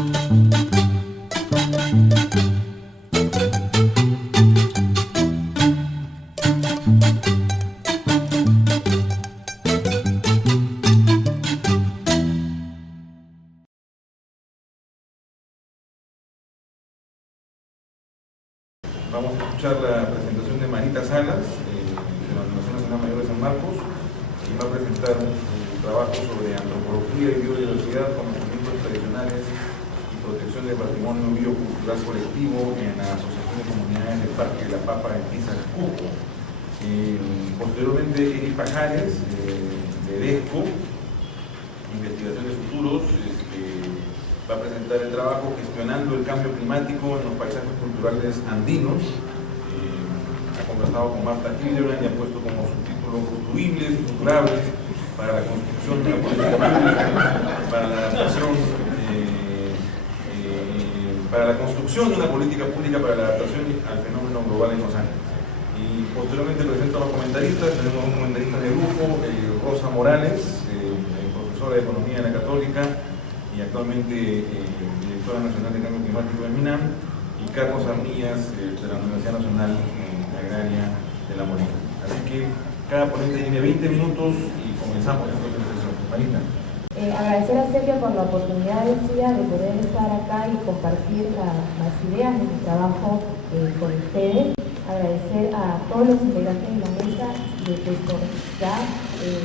Vamos a escuchar la presentación de Marita Salas, de la Universidad Nacional Mayor de San Marcos, y va a presentar su trabajo sobre antropología y biodiversidad, conocimientos tradicionales y protección del patrimonio biocultural colectivo en la Asociación de Comunidades del Parque de la Papa en Piza, Cusco. Posteriormente, Eri Pajares, de DESCO, Investigaciones Futuros, va a presentar el trabajo Gestionando el Cambio Climático en los Paisajes Culturales Andinos. Ha conversado con Marta Hildebrand y ha puesto como subtítulo Construibles y Futurables para la construcción de una política pública, para la adaptación, para la construcción de una política pública para la adaptación al fenómeno global en los Andes. Y posteriormente presento a los comentaristas. Tenemos un comentarista de lujo, Rosa Morales, profesora de Economía de la Católica y actualmente directora nacional de Cambio Climático de MINAM, y Carlos Armillas, de la Universidad Nacional Agraria de La Molina. Así que cada ponente tiene 20 minutos y comenzamos esta presentación. Marita. Agradecer a Sergio por la oportunidad de poder estar acá y compartir las ideas de mi trabajo con ustedes. Agradecer a todos los integrantes de la mesa de conectar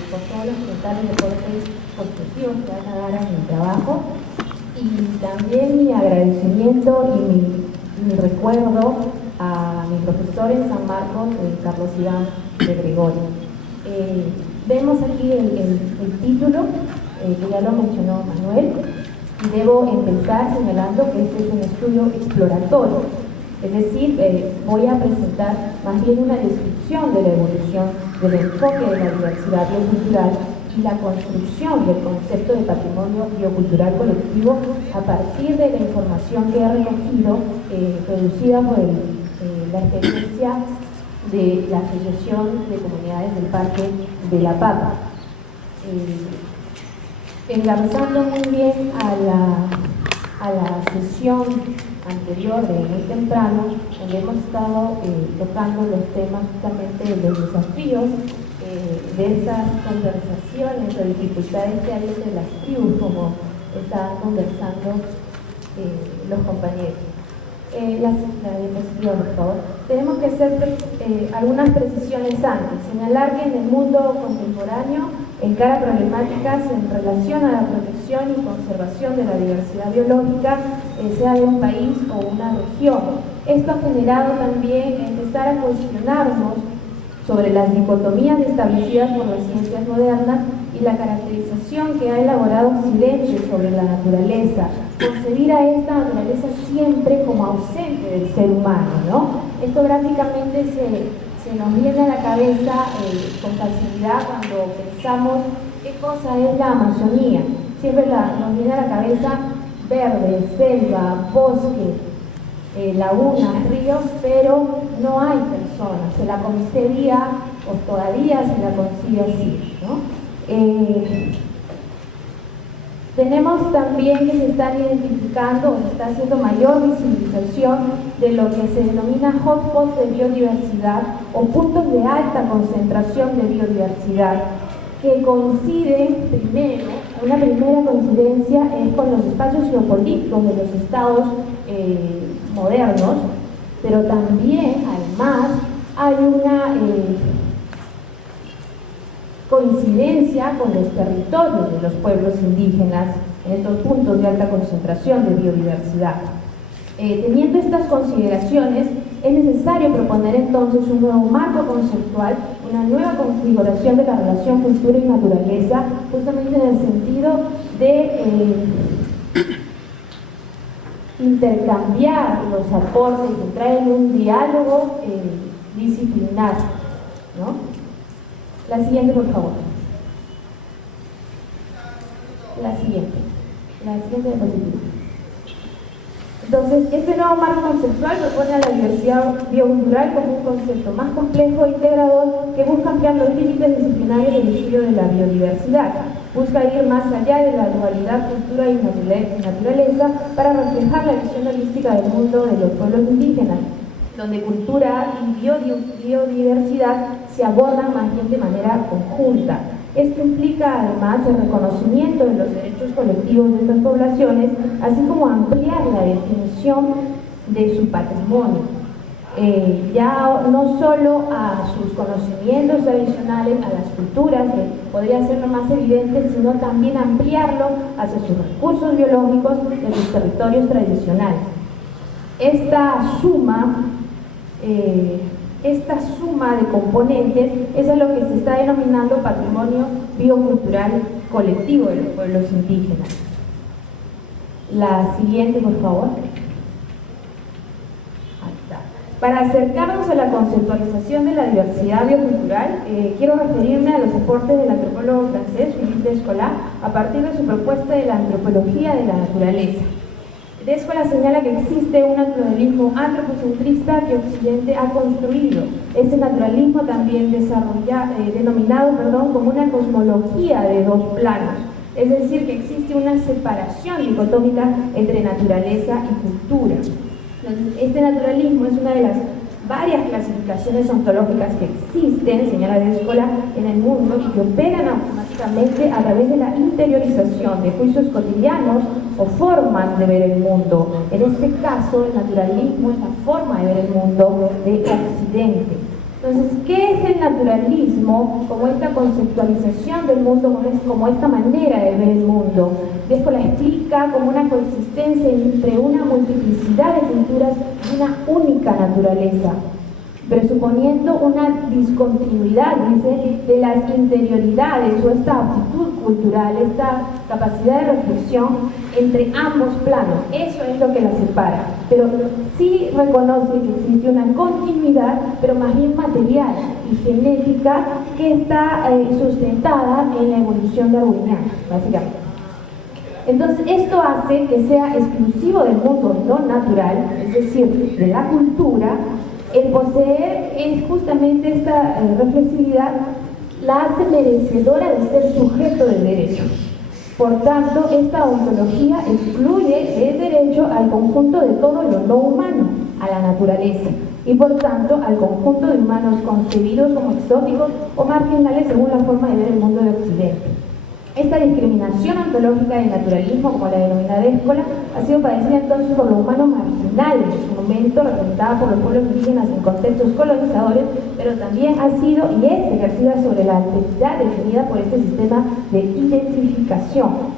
por todos los comentarios de aportes constructivos que van a dar a mi trabajo, y también mi agradecimiento y mi recuerdo a mi profesor en San Marcos, Carlos Iván de Gregorio. Vemos aquí el título, que ya lo mencionó Manuel, y debo empezar señalando que este es un estudio exploratorio. Es decir, voy a presentar más bien una descripción de la evolución del enfoque de la diversidad biocultural y la construcción del concepto de patrimonio biocultural colectivo a partir de la información que he recogido, producida por la experiencia de la Asociación de Comunidades del Parque de la Papa. Enlazando muy bien a la sesión anterior de muy temprano, donde hemos estado tocando los temas justamente de los desafíos de esas conversaciones o dificultades que hay entre las tribus, como estaban conversando los compañeros. La diapositiva, por favor. Tenemos que hacer algunas precisiones antes. Señalar que en el mundo contemporáneo encara problemáticas en relación a la protección y conservación de la diversidad biológica, sea de un país o una región. Esto ha generado también empezar a cuestionarnos sobre las dicotomías establecidas por las ciencias modernas y la caracterización que ha elaborado Occidente sobre la naturaleza, concebir a esta naturaleza siempre como ausente del ser humano, ¿no? Esto gráficamente se nos viene a la cabeza con facilidad cuando pensamos qué cosa es la Amazonía. Siempre nos viene a la cabeza verde, selva, bosque, lagunas, ríos, pero no hay personas. Se la concebiría, o todavía se la concibe así, ¿no? Tenemos también que se están identificando o se está haciendo mayor visibilización de lo que se denomina hotspots de biodiversidad o puntos de alta concentración de biodiversidad, que coinciden primero, una primera coincidencia es con los espacios geopolíticos de los estados modernos, pero también, además, hay una coincidencia con los territorios de los pueblos indígenas en estos puntos de alta concentración de biodiversidad. Teniendo estas consideraciones, es necesario proponer entonces un nuevo marco conceptual, una nueva configuración de la relación cultura y naturaleza, justamente en el sentido de intercambiar los aportes, entrar en un diálogo disciplinar, ¿no? La siguiente, por favor. La siguiente diapositiva. Entonces, este nuevo marco conceptual propone a la diversidad biocultural como un concepto más complejo e integrador que busca ampliar los límites disciplinarios del estudio de la biodiversidad. Busca ir más allá de la dualidad cultura y naturaleza para reflejar la visión holística del mundo de los pueblos indígenas, donde cultura y biodiversidad se abordan más bien de manera conjunta. Esto implica además el reconocimiento de los derechos colectivos de estas poblaciones, así como ampliar la definición de su patrimonio. Ya no solo a sus conocimientos tradicionales, a las culturas, que podría ser lo más evidente, sino también ampliarlo hacia sus recursos biológicos de sus territorios tradicionales. Esta suma de componentes es lo que se está denominando patrimonio biocultural colectivo de los pueblos indígenas. La siguiente, por favor. Para acercarnos a la conceptualización de la diversidad biocultural, quiero referirme a los aportes del antropólogo francés Philippe Descola a partir de su propuesta de la antropología de la naturaleza. Descola señala que existe un naturalismo antropocentrista que Occidente ha construido. Este naturalismo también denominado como una cosmología de dos planos, es decir, que existe una separación dicotómica entre naturaleza y cultura. Este naturalismo es una de las varias clasificaciones ontológicas que existen, señala Descola, en el mundo y que operan automáticamente a través de la interiorización de juicios cotidianos o formas de ver el mundo. En este caso, el naturalismo es la forma de ver el mundo de Occidente. Entonces, ¿qué es el naturalismo como esta conceptualización del mundo, como esta manera de ver el mundo? Descola explica como una coexistencia entre una multiplicidad de culturas y una única naturaleza, presuponiendo una discontinuidad, dice, de las interioridades o esta aptitud cultural, esta capacidad de reflexión entre ambos planos. Eso es lo que la separa, pero sí reconoce que existe una continuidad, pero más bien material y genética, que está sustentada en la evolución darwiniana, básicamente. Entonces, esto hace que sea exclusivo del mundo no natural, es decir, de la cultura. El poseer es justamente esta reflexividad, la hace merecedora de ser sujeto de derecho. Por tanto, esta ontología excluye el derecho al conjunto de todo lo no humano, a la naturaleza, y por tanto al conjunto de humanos concebidos como exóticos o marginales según la forma de ver el mundo de Occidente. Esta discriminación ontológica del naturalismo, como la denomina Descola, ha sido padecida entonces por lo humano marginal en su momento, representada por los pueblos indígenas en contextos colonizadores, pero también ha sido y es ejercida sobre la alteridad definida por este sistema de identificación.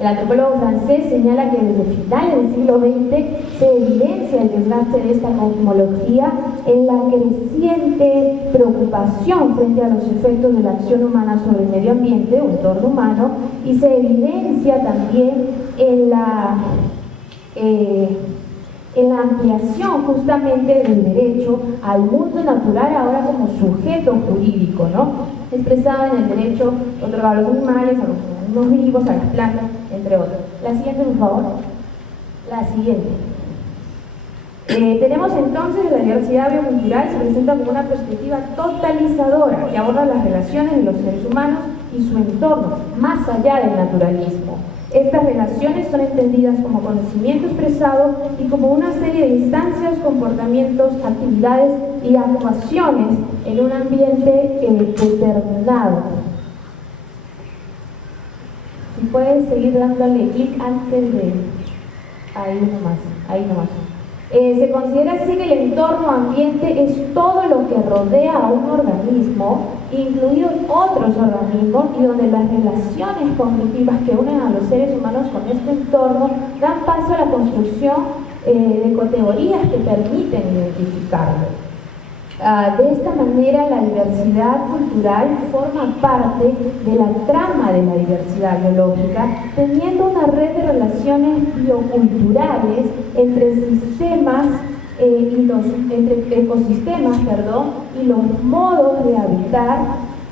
El antropólogo francés señala que desde finales del siglo XX se evidencia el desgaste de esta cosmología en la creciente preocupación frente a los efectos de la acción humana sobre el medio ambiente o entorno humano, y se evidencia también en la ampliación justamente del derecho al mundo natural ahora como sujeto jurídico, ¿no? Expresado en el derecho otorgado a los animales, a los organismos vivos, a las plantas, entre otros. La siguiente, por favor. La siguiente. Tenemos entonces la diversidad biocultural se presenta como una perspectiva totalizadora que aborda las relaciones de los seres humanos y su entorno, más allá del naturalismo. Estas relaciones son entendidas como conocimiento expresado y como una serie de instancias, comportamientos, actividades y actuaciones en un ambiente determinado. Si puedes seguir dándole clic antes de... Ahí nomás. Se considera así que el entorno ambiente es todo lo que rodea a un organismo, incluidos otros organismos, y donde las relaciones cognitivas que unen a los seres humanos con este entorno dan paso a la construcción de categorías que permiten identificarlo. De esta manera, la diversidad cultural forma parte de la trama de la diversidad biológica, teniendo una red de relaciones bioculturales entre sistemas entre ecosistemas, y los modos de habitar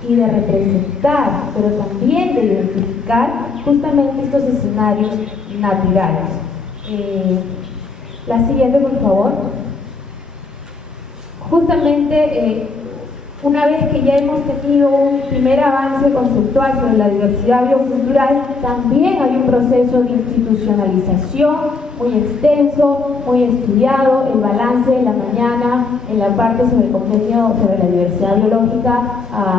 y de representar, pero también de identificar justamente estos escenarios naturales. La siguiente, por favor. Justamente Una vez que ya hemos tenido un primer avance conceptual sobre la diversidad biocultural, también hay un proceso de institucionalización muy extenso, muy estudiado. El balance de la mañana en la parte sobre el convenio sobre la diversidad biológica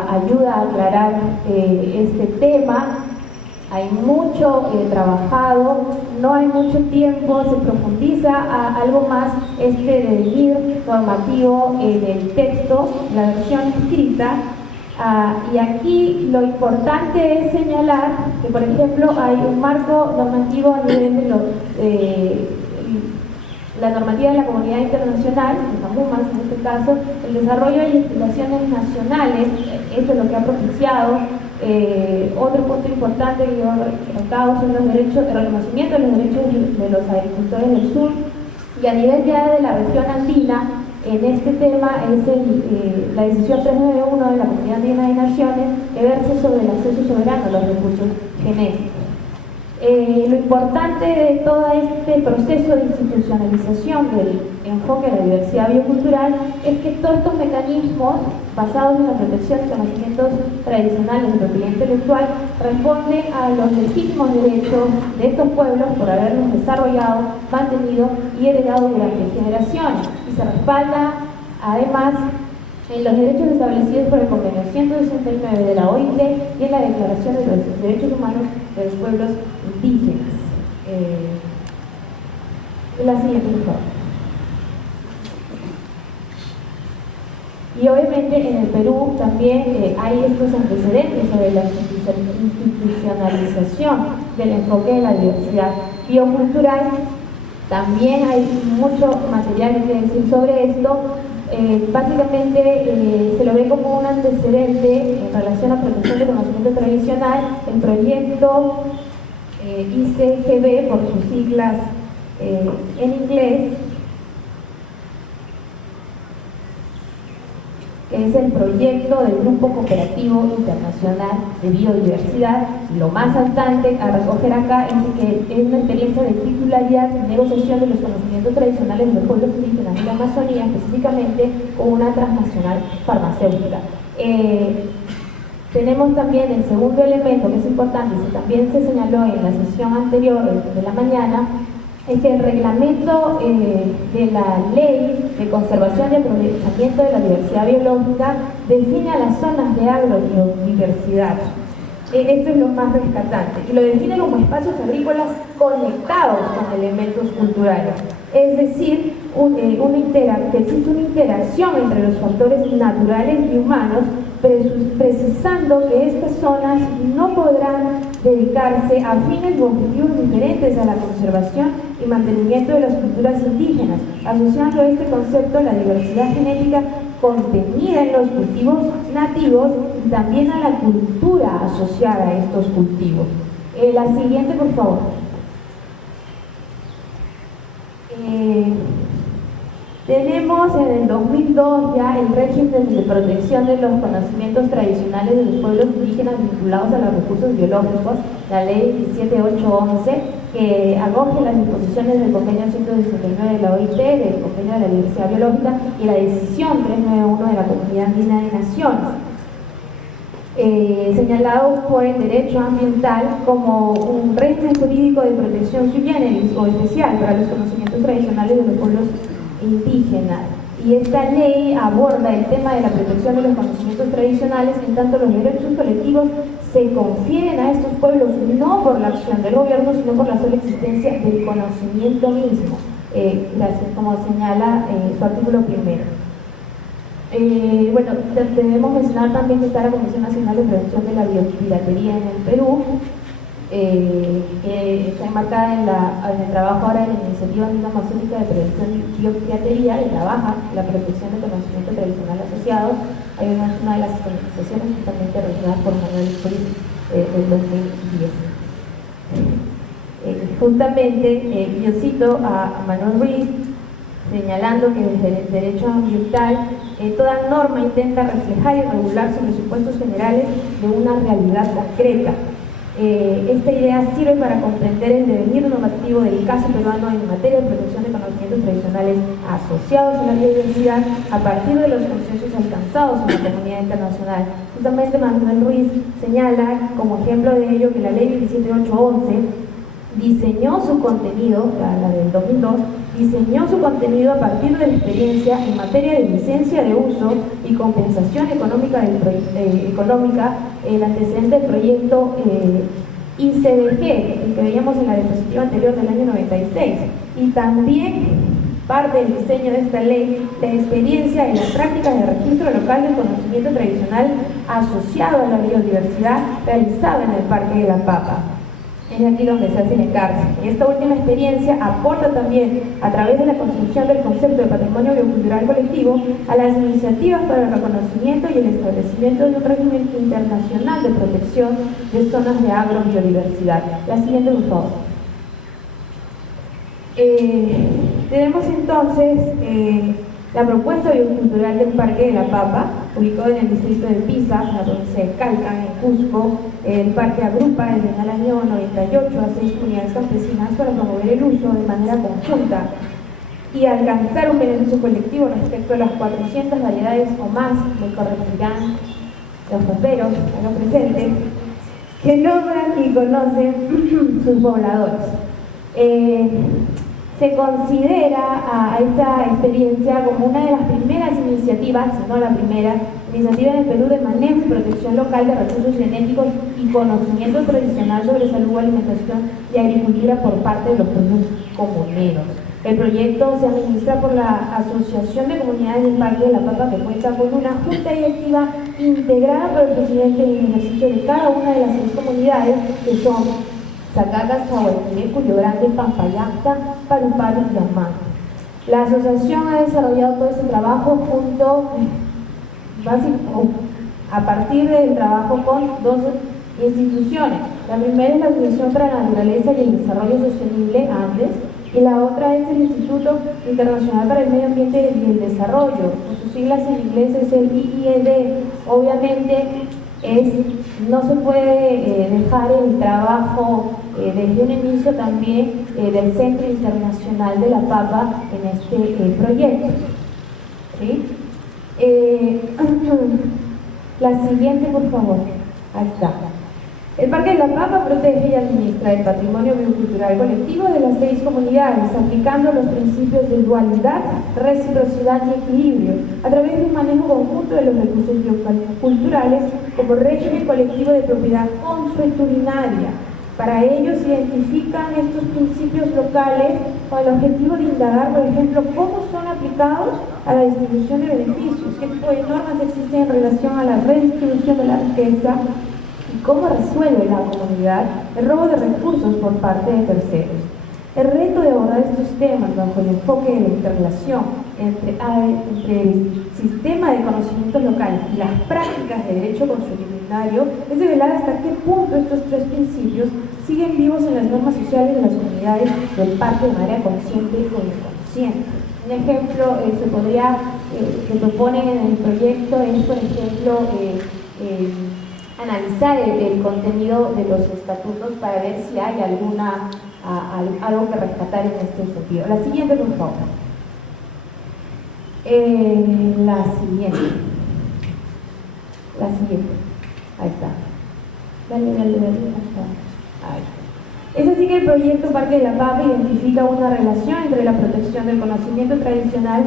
ayuda a aclarar este tema. Hay mucho trabajado, no hay mucho tiempo, se profundiza a algo más devenir normativo en el texto, la versión escrita. Y aquí lo importante es señalar que, por ejemplo, hay un marco normativo a nivel de la normativa de la comunidad internacional, de MUMAS en este caso, el desarrollo de legislaciones nacionales. Esto es lo que ha propiciado. Otro punto importante que yo recalcado son los derechos, el reconocimiento de los derechos de los agricultores del sur, y a nivel ya de la región andina, en este tema es la decisión 391 de la Comunidad Andina de Naciones, que versa sobre el acceso soberano a los recursos genéticos. Lo importante de todo este proceso de institucionalización del enfoque de la diversidad biocultural es que todos estos mecanismos basados en la protección de conocimientos tradicionales de propiedad intelectual responden a los legítimos derechos de estos pueblos por haberlos desarrollado, mantenido y heredado durante generaciones, y se respalda además en los derechos establecidos por el Convenio 169 de la OIT y en la Declaración de los Derechos Humanos de los Pueblos Indígenas. La siguiente, por favor. Y obviamente en el Perú también hay estos antecedentes sobre la institucionalización del enfoque de la diversidad biocultural. También hay mucho material que decir sobre esto. Básicamente se lo ve como un antecedente en relación a protección del conocimiento tradicional, el proyecto ICGB, por sus siglas en inglés, que es el proyecto del Grupo Cooperativo Internacional de Biodiversidad. Lo más saltante a recoger acá es que es una experiencia de titularidad y negociación de los conocimientos tradicionales de los pueblos indígenas de la Amazonía, específicamente con una transnacional farmacéutica. Tenemos también el segundo elemento que es importante, y también se señaló en la sesión anterior de la mañana, es que el reglamento de la Ley de Conservación y Aprovechamiento de la Diversidad Biológica define a las zonas de agrodiversidad. Esto es lo más rescatante, y lo define como espacios agrícolas conectados con elementos culturales. Es decir, que existe una interacción entre los factores naturales y humanos, precisando que estas zonas no podrán dedicarse a fines u objetivos diferentes a la conservación y mantenimiento de las culturas indígenas, asociando a este concepto la diversidad genética contenida en los cultivos nativos y también a la cultura asociada a estos cultivos. La siguiente, por favor. Tenemos en el 2002 ya el régimen de protección de los conocimientos tradicionales de los pueblos indígenas vinculados a los recursos biológicos, la ley 17811, que acoge las disposiciones del convenio 119 de la OIT, del convenio de la diversidad biológica, y la decisión 391 de la Comunidad Andina de Naciones. Señalado por el derecho ambiental como un régimen jurídico de protección sui generis o especial para los conocimientos tradicionales de los pueblos indígenas. Y esta ley aborda el tema de la protección de los conocimientos tradicionales, en tanto los derechos colectivos se confieren a estos pueblos no por la acción del gobierno, sino por la sola existencia del conocimiento mismo, gracias, como señala su artículo primero. Bueno, debemos mencionar también que está la Comisión Nacional de Prevención de la Biopiratería en el Perú, que está enmarcada en el trabajo ahora de la Iniciativa Andina Amazónica de Prevención de Biopiratería, que trabaja la protección del conocimiento tradicional asociado. Hay una de las organizaciones justamente realizadas por Manuel Ruiz del 2010. Justamente yo cito a Manuel Ruiz señalando que desde el derecho ambiental toda norma intenta reflejar y regular sobre supuestos generales de una realidad concreta. Esta idea sirve para comprender el devenir normativo del caso peruano en materia de protección de conocimientos tradicionales asociados a la biodiversidad a partir de los consensos alcanzados en la comunidad internacional. Justamente Manuel Ruiz señala como ejemplo de ello que la ley 27811 diseñó su contenido, la del 2002, diseñó su contenido a partir de la experiencia en materia de licencia de uso y compensación económica, el antecedente del proyecto ICBG, el que veíamos en la diapositiva anterior del año 96, y también parte del diseño de esta ley, la experiencia en las prácticas de registro local del conocimiento tradicional asociado a la biodiversidad realizado en el Parque de la Papa. Es aquí donde se hace el encarce. Esta última experiencia aporta también, a través de la construcción del concepto de patrimonio biocultural colectivo, a las iniciativas para el reconocimiento y el establecimiento de un régimen internacional de protección de zonas de agrobiodiversidad. La siguiente, por favor. Tenemos entonces la propuesta biocultural del Parque de la Papa, ubicado en el distrito de Pisa, en la provincia de Calca, en Cusco. El parque agrupa desde el año 98 a 6 comunidades campesinas para promover el uso de manera conjunta y alcanzar un beneficio colectivo respecto a las 400 variedades o más, me corregirán los paperos, a los presentes, que nombran y conocen sus pobladores. Se considera a esta experiencia como una de las primeras iniciativas, si no la primera, iniciativa en el Perú de manejo y protección local de recursos genéticos y conocimiento tradicional sobre salud, alimentación y agricultura por parte de los pueblos comuneros. El proyecto se administra por la Asociación de Comunidades del Parque de la Papa, que cuenta con una junta directiva integrada por el presidente en el ejercicio de cada una de las 6 comunidades, que son Zacacas, Chahuayquiré, Cuyo Grande, Pampayacta, Paruparu y Amán. La asociación ha desarrollado todo ese trabajo a partir del trabajo con 2 instituciones. La primera es la Asociación para la Naturaleza y el Desarrollo Sostenible, ANDES, y la otra es el Instituto Internacional para el Medio Ambiente y el Desarrollo. Sus siglas en inglés es el IIED. Obviamente no se puede dejar el trabajo desde un inicio también del Centro Internacional de la Papa en este proyecto. ¿Sí? La siguiente, por favor. Ahí está. El Parque de la Papa protege y administra el patrimonio biocultural colectivo de las 6 comunidades, aplicando los principios de dualidad, reciprocidad y equilibrio, a través de un manejo conjunto de los recursos bioculturales como régimen colectivo de propiedad consuetudinaria. Para ello se identifican estos principios locales con el objetivo de indagar, por ejemplo, cómo son aplicados a la distribución de beneficios, qué tipo de normas existen en relación a la redistribución de la riqueza, y cómo resuelve la comunidad el robo de recursos por parte de terceros. El reto de abordar estos temas bajo el enfoque de la interrelación entre el sistema de conocimientos locales y las prácticas de derecho consuetudinario es de velar hasta qué punto estos 3 principios siguen vivos en las normas sociales de las comunidades del parque de manera consciente o inconsciente. Un ejemplo que proponen en el proyecto es, por ejemplo, analizar el contenido de los estatutos para ver si hay algo que rescatar en este sentido. La siguiente, por favor. La siguiente. Ahí está. Dale. Ahí está. Ahí. Es así que el proyecto Parque de la Papa identifica una relación entre la protección del conocimiento tradicional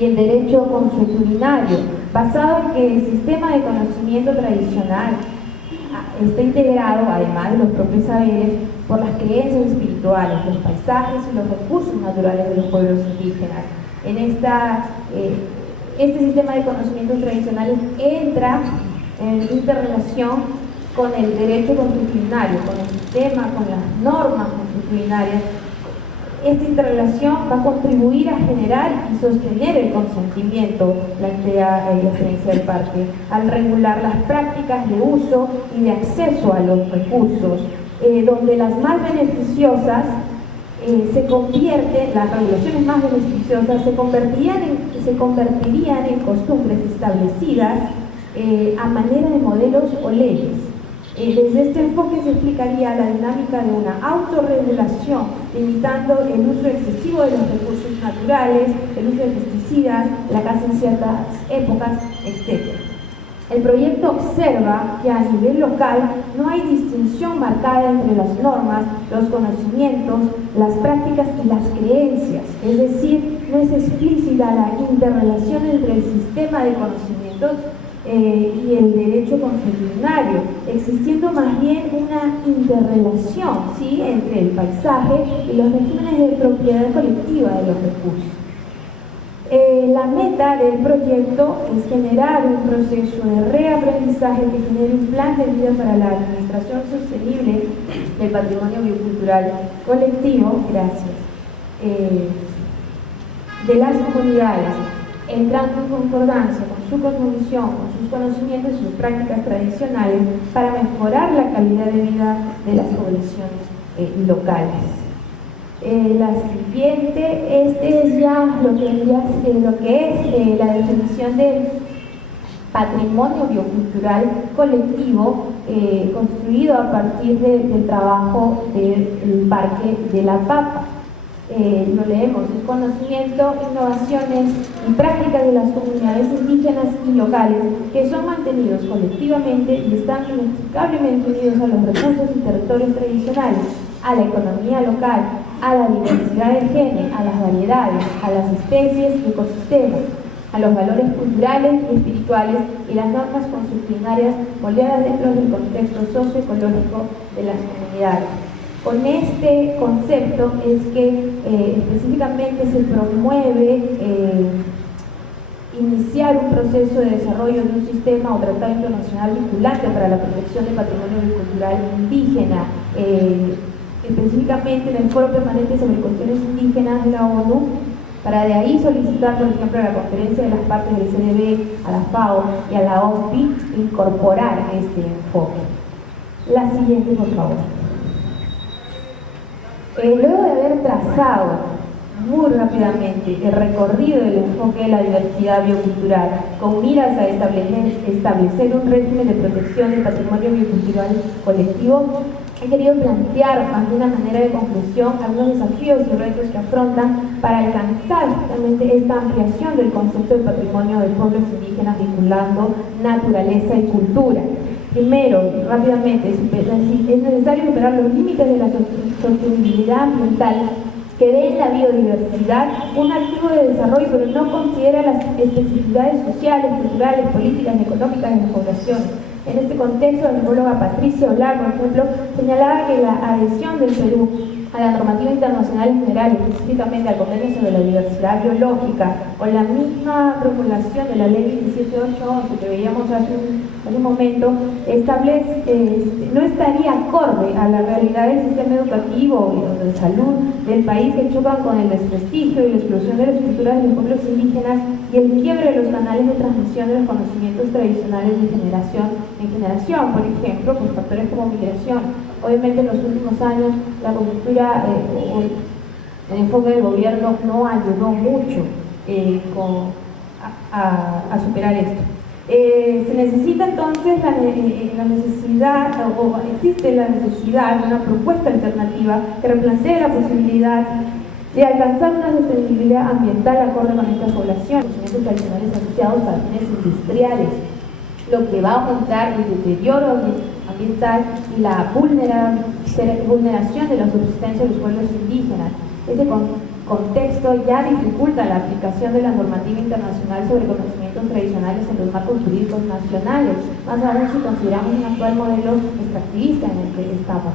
y el derecho consuetudinario, basado en que el sistema de conocimiento tradicional está integrado, además de los propios saberes, por las creencias espirituales, los paisajes y los recursos naturales de los pueblos indígenas. En este sistema de conocimientos tradicionales entra en interrelación con el derecho consuetudinario, con el sistema, con las normas consuetudinarias. Esta interrelación va a contribuir a generar y sostener el consentimiento, la experiencia del parque, al regular las prácticas de uso y de acceso a los recursos, donde las más beneficiosas las regulaciones más beneficiosas se convertirían en costumbres establecidas a manera de modelos o leyes. Desde este enfoque se explicaría la dinámica de una autorregulación, limitando el uso excesivo de los recursos naturales, el uso de pesticidas, la caza en ciertas épocas, etc. El proyecto observa que a nivel local no hay distinción marcada entre las normas, los conocimientos, las prácticas y las creencias, es decir, no es explícita la interrelación entre el sistema de conocimientos y el derecho consuetudinario, existiendo más bien una interrelación, ¿sí?, entre el paisaje y los regímenes de propiedad colectiva de los recursos. La meta del proyecto es generar un proceso de reaprendizaje que genere un plan de vida para la administración sostenible del patrimonio biocultural colectivo, de las comunidades, entrando en concordancia con su cosmovisión, con sus conocimientos y sus prácticas tradicionales para mejorar la calidad de vida de las poblaciones locales. La siguiente, este es ya lo que es la definición del patrimonio biocultural colectivo construido a partir del trabajo del Parque de la Papa. Lo leemos: el conocimiento, innovaciones y prácticas de las comunidades indígenas y locales que son mantenidos colectivamente y están inextricablemente unidos a los recursos y territorios tradicionales, a la economía local, a la diversidad de genes, a las variedades, a las especies y ecosistemas, a los valores culturales y espirituales y las normas consuetudinarias moldeadas dentro del contexto socioecológico de las comunidades. Con este concepto es que específicamente se promueve iniciar un proceso de desarrollo de un sistema o tratado internacional vinculante para la protección del patrimonio cultural indígena, específicamente en el Foro Permanente sobre Cuestiones Indígenas de la ONU, para de ahí solicitar, por ejemplo, a la Conferencia de las Partes del CNB, a la FAO y a la OMPI incorporar este enfoque. La siguiente, por favor. Luego de haber trazado muy rápidamente el recorrido del enfoque de la diversidad biocultural con miras a establecer un régimen de protección del patrimonio biocultural colectivo, he querido plantear más de una manera de conclusión algunos desafíos y retos que afrontan para alcanzar justamente esta ampliación del concepto de patrimonio de pueblos indígenas vinculando naturaleza y cultura. Primero, rápidamente, es necesario superar los límites de la sostenibilidad ambiental que ve en la biodiversidad un activo de desarrollo, pero no considera las especificidades sociales, culturales, políticas y económicas de las poblaciones. En este contexto, la antropóloga Patricia Olar, por ejemplo, señalaba que la adhesión del Perú a la normativa internacional en general, específicamente al Convenio sobre la Diversidad Biológica, o la misma promulgación de la Ley 27811 que veíamos hace un momento, no estaría acorde a la realidad del sistema educativo y de salud del país, que chocan con el desprestigio y la exclusión de las culturas de los pueblos indígenas y el quiebre de los canales de transmisión de los conocimientos tradicionales de generación en generación, por ejemplo, por factores como migración. Obviamente en los últimos años la coyuntura o el enfoque del gobierno no ayudó mucho a superar esto. Se necesita entonces existe la necesidad de una propuesta alternativa que replantee la posibilidad de alcanzar una sostenibilidad ambiental acorde con esta población, conocimientos tradicionales asociados a fines industriales, lo que va a aumentar el deterioro ambiental y la vulneración de la subsistencia de los pueblos indígenas. Este contexto ya dificulta la aplicación de la normativa internacional sobre conocimientos tradicionales en los marcos jurídicos nacionales, más aún si consideramos un actual modelo extractivista en el que estamos,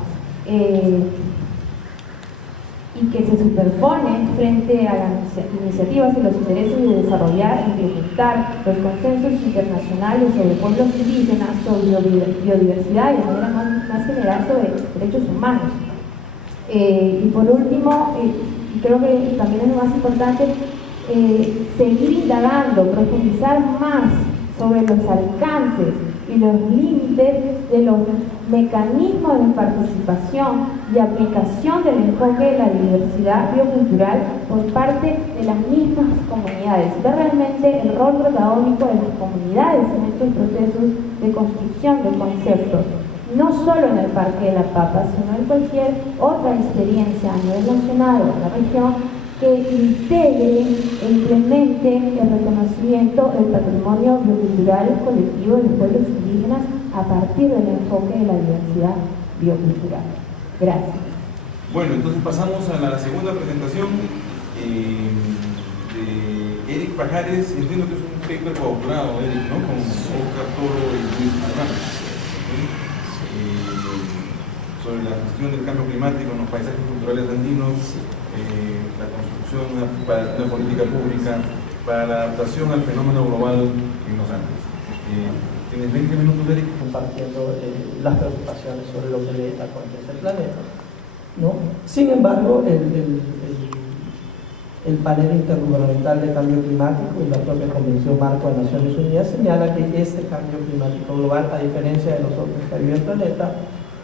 y que se superpone frente a las iniciativas y los intereses de desarrollar e implementar los consensos internacionales sobre pueblos indígenas, sobre biodiversidad y de manera más general sobre derechos humanos. Y por último, y creo que también es lo más importante, seguir indagando, profundizar más sobre los alcances y los límites de los mecanismos de participación y aplicación del enfoque de la diversidad biocultural por parte de las mismas comunidades, ver realmente el rol protagónico de las comunidades en estos procesos de construcción de conceptos. no solo en el Parque de la Papa, sino en cualquier otra experiencia a nivel nacional o en la región que integre e implemente el reconocimiento del patrimonio biocultural colectivo de los pueblos indígenas a partir del enfoque de la diversidad biocultural. Gracias. Bueno, entonces pasamos a la segunda presentación de Eric Pajares. Entiendo que es un paper coautorado, Eric, ¿no? Con Oscar Toro y Luis Hernández, sobre la gestión del cambio climático en los paisajes culturales andinos, la construcción de una política pública para la adaptación al fenómeno global en los Andes. ¿Tienes 20 minutos, Eric? Compartiendo las preocupaciones sobre lo que le acontece al planeta, ¿no? Sin embargo, el panel intergubernamental de cambio climático y la propia Convención Marco de Naciones Unidas señala que este cambio climático global, a diferencia de los otros que vive el planeta,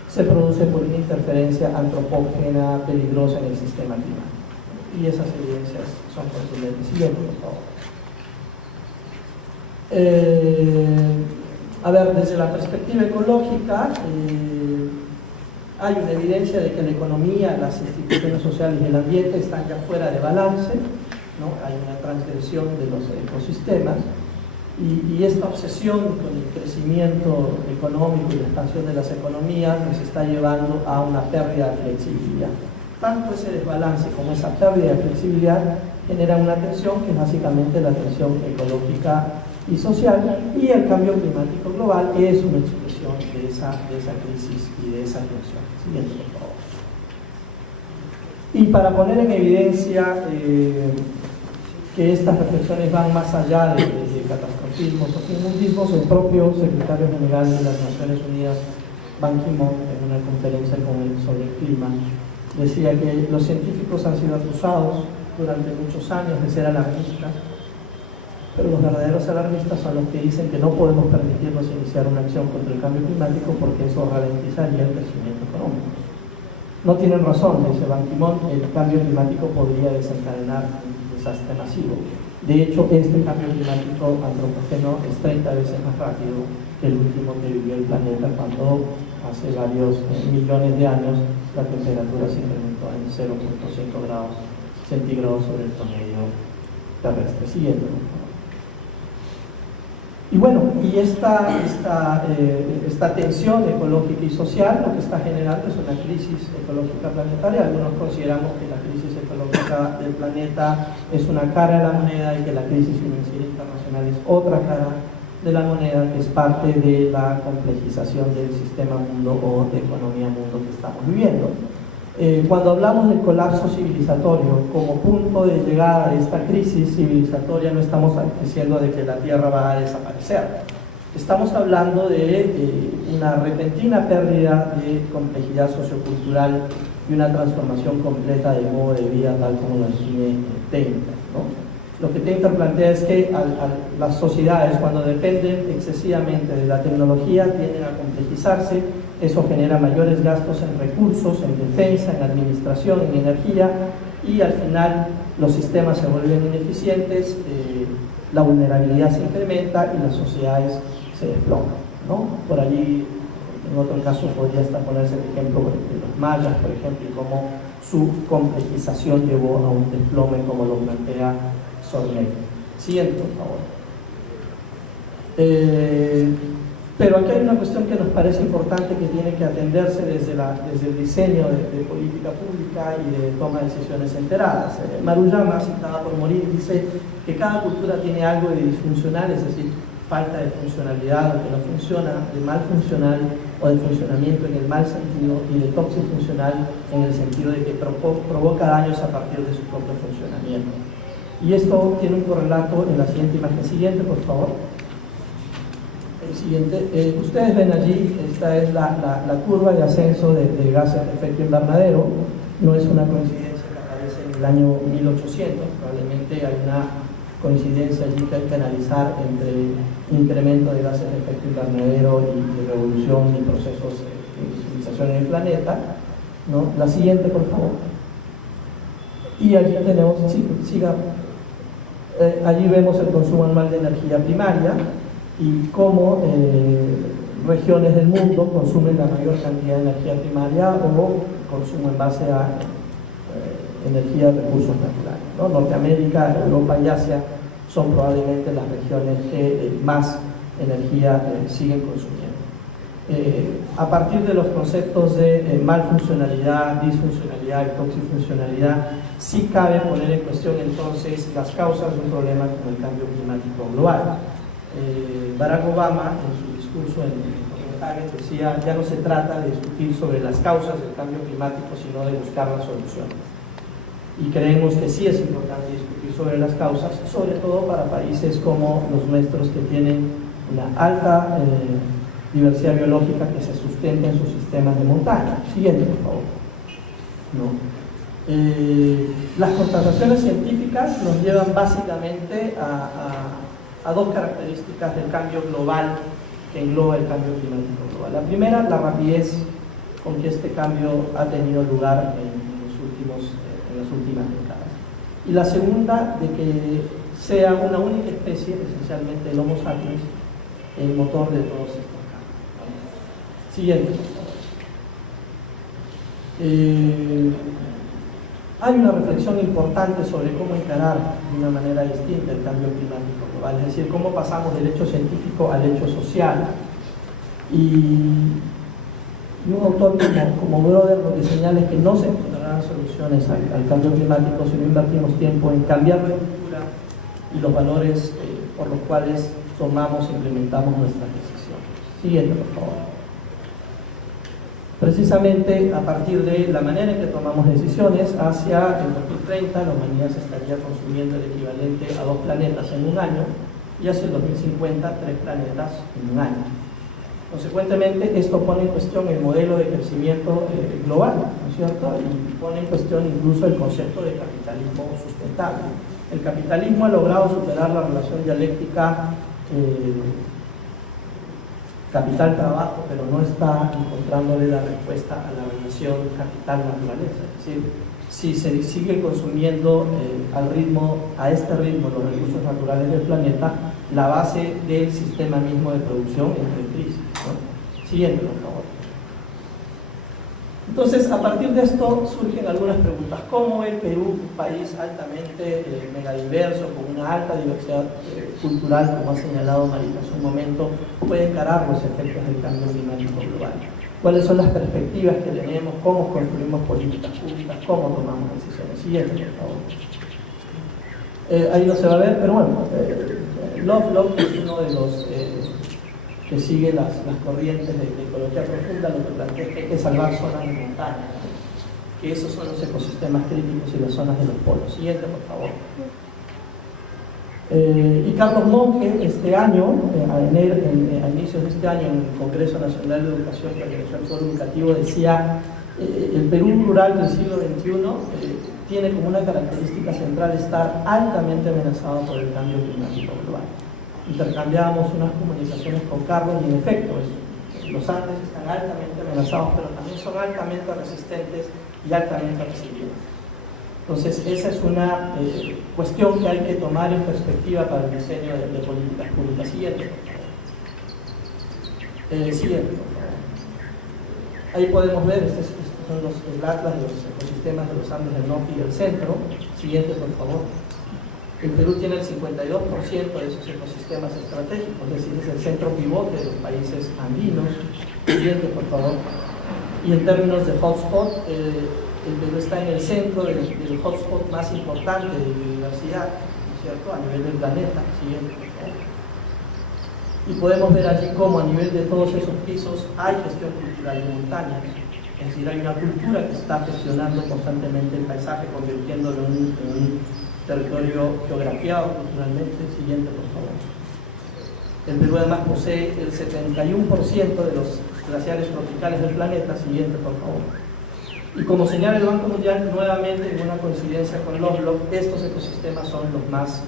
se produce por una interferencia antropógena peligrosa en el sistema climático. Y esas evidencias son contundentes. Siguiente, por favor. A ver, desde la perspectiva ecológica, hay una evidencia de que la economía, las instituciones sociales y el ambiente están ya fuera de balance, ¿no? Hay una transgresión de los ecosistemas y esta obsesión con el crecimiento económico y la expansión de las economías nos está llevando a una pérdida de flexibilidad. Tanto ese desbalance como esa pérdida de flexibilidad generan una tensión que es básicamente la tensión ecológica y social, y el cambio climático global es una expresión de esa crisis y de esa tensión. Siguiente, por favor. Y para poner en evidencia que estas reflexiones van más allá de catastrofismos o finmundismos, el propio secretario general de las Naciones Unidas, Ban Ki-moon, en una conferencia sobre el clima, decía que los científicos han sido acusados durante muchos años de ser alarmistas, pero los verdaderos alarmistas son los que dicen que no podemos permitirnos iniciar una acción contra el cambio climático porque eso ralentizaría el crecimiento económico. No tienen razón, dice Ban Ki-moon, el cambio climático podría desencadenar un desastre masivo. De hecho, este cambio climático antropógeno es 30 veces más rápido que el último que vivió el planeta, cuando hace varios millones de años la temperatura se incrementó en 0.5 grados centígrados sobre el promedio terrestre. Siguiente. Y bueno, y esta tensión ecológica y social lo que está generando es una crisis ecológica planetaria. Algunos consideramos que la crisis ecológica del planeta es una cara de la moneda y que la crisis financiera internacional es otra cara de la moneda, que es parte de la complejización del sistema mundo o de economía mundo que estamos viviendo. Cuando hablamos del colapso civilizatorio como punto de llegada de esta crisis civilizatoria, no estamos diciendo de que la Tierra va a desaparecer. Estamos hablando de una repentina pérdida de complejidad sociocultural y una transformación completa del modo de vida, tal como lo define Tainter, ¿no? Lo que Tainter plantea es que las sociedades, cuando dependen excesivamente de la tecnología, tienden a complejizarse. Eso genera mayores gastos en recursos, en defensa, en administración, en energía, y al final los sistemas se vuelven ineficientes, la vulnerabilidad se incrementa y las sociedades se desploman, ¿no? Por allí, en otro caso, podría hasta ponerse el ejemplo de los mayas, por ejemplo, y cómo su complejización llevó a un desplome, como lo plantea Sorney. Siguiente, por favor. Pero aquí hay una cuestión que nos parece importante, que tiene que atenderse desde el diseño de política pública y de toma de decisiones enteradas. Maruyama, citada por Morir, dice que cada cultura tiene algo de disfuncional, es decir, falta de funcionalidad, o que no funciona, de mal funcional o de funcionamiento en el mal sentido, y de toxifuncional en el sentido de que provoca daños a partir de su propio funcionamiento. Y esto tiene un correlato en la siguiente imagen. Siguiente, por favor. El siguiente. Ustedes ven allí, esta es la curva de ascenso de gases de efecto invernadero. No es una coincidencia que aparece en el año 1800, probablemente hay una coincidencia allí que hay que analizar entre incremento de gases de efecto invernadero y revolución y procesos de civilización en el planeta, ¿no? La siguiente, por favor. Y allí tenemos, allí vemos el consumo anual de energía primaria y cómo regiones del mundo consumen la mayor cantidad de energía primaria o consumo en base a energía de recursos naturales, ¿no? Norteamérica, Europa y Asia son probablemente las regiones que más energía siguen consumiendo. A partir de los conceptos de malfuncionalidad, disfuncionalidad y toxifuncionalidad, sí cabe poner en cuestión entonces las causas de un problema como el cambio climático global. Barack Obama, en su discurso en Copenhague, decía: ya no se trata de discutir sobre las causas del cambio climático, sino de buscar las soluciones. Y creemos que sí es importante discutir sobre las causas, sobre todo para países como los nuestros, que tienen una alta diversidad biológica que se sustenta en sus sistemas de montaña. Siguiente, por favor. ¿No? Las constataciones científicas nos llevan básicamente a dos características del cambio global que engloba el cambio climático global. La primera, la rapidez con que este cambio ha tenido lugar en las últimas décadas. Y la segunda, de que sea una única especie, esencialmente el Homo sapiens, el motor de todos estos cambios. Siguiente, por favor. Hay una reflexión importante sobre cómo encarar de una manera distinta el cambio climático global, es decir, cómo pasamos del hecho científico al hecho social. Y un autor como Broder lo que señala es que no se encontrarán soluciones al cambio climático si no invertimos tiempo en cambiar la cultura y los valores por los cuales tomamos e implementamos nuestras decisiones. Siguiente, por favor. Precisamente a partir de la manera en que tomamos decisiones, hacia el 2030 la humanidad se estaría consumiendo el equivalente a 2 planetas en un año, y hacia el 2050 3 planetas en un año. Consecuentemente, esto pone en cuestión el modelo de crecimiento global, ¿no es cierto? Y pone en cuestión incluso el concepto de capitalismo sustentable. El capitalismo ha logrado superar la relación dialéctica capital-trabajo, pero no está encontrándole la respuesta a la relación capital-naturaleza. Es decir, si se sigue consumiendo a este ritmo los recursos naturales del planeta, la base del sistema mismo de producción entra en crisis, ¿no? Siguiente, por favor. Entonces, a partir de esto surgen algunas preguntas. ¿Cómo el Perú, un país altamente megadiverso, con una alta diversidad cultural, como ha señalado Marita hace un momento, puede encarar los efectos del cambio climático global? ¿Cuáles son las perspectivas que tenemos? ¿Cómo construimos políticas públicas? ¿Cómo tomamos decisiones? Siguiente, por favor. Ahí no se va a ver, pero bueno, Lovelock es uno de los que sigue las corrientes de ecología profunda, lo que plantea es que hay que salvar zonas de montaña, ¿no? Que esos son los ecosistemas críticos y las zonas de los polos. Siguiente, por favor. Y Carlos Monge, este año, a inicios de este año, en el Congreso Nacional de Educación que organizó el Foro Educativo, decía: el Perú rural del siglo XXI tiene como una característica central estar altamente amenazado por el cambio climático global. Intercambiábamos unas comunicaciones con Carlos y en efecto, los Andes están altamente amenazados, pero también son altamente resistentes y altamente resilientes. Entonces, esa es una cuestión que hay que tomar en perspectiva para el diseño de políticas públicas. Siguiente, por favor. Siguiente, por favor. Ahí podemos ver, estos son el atlas de los ecosistemas de los Andes del norte y del centro. Siguiente, por favor. El Perú tiene el 52% de esos ecosistemas estratégicos, es decir, es el centro pivote de los países andinos. Siguiente, por favor. Y en términos de hotspot, el Perú está en el centro del hotspot más importante de biodiversidad, ¿no es cierto?, a nivel del planeta. Siguiente, por favor. Y podemos ver allí cómo a nivel de todos esos pisos hay gestión cultural de montañas. Es decir, hay una cultura que está gestionando constantemente el paisaje, convirtiéndolo en un territorio geografiado culturalmente. Siguiente, por favor. El Perú además posee el 71% de los glaciares tropicales del planeta. Siguiente, por favor. Y como señala el Banco Mundial, nuevamente en una coincidencia con Lovelock, estos ecosistemas son los más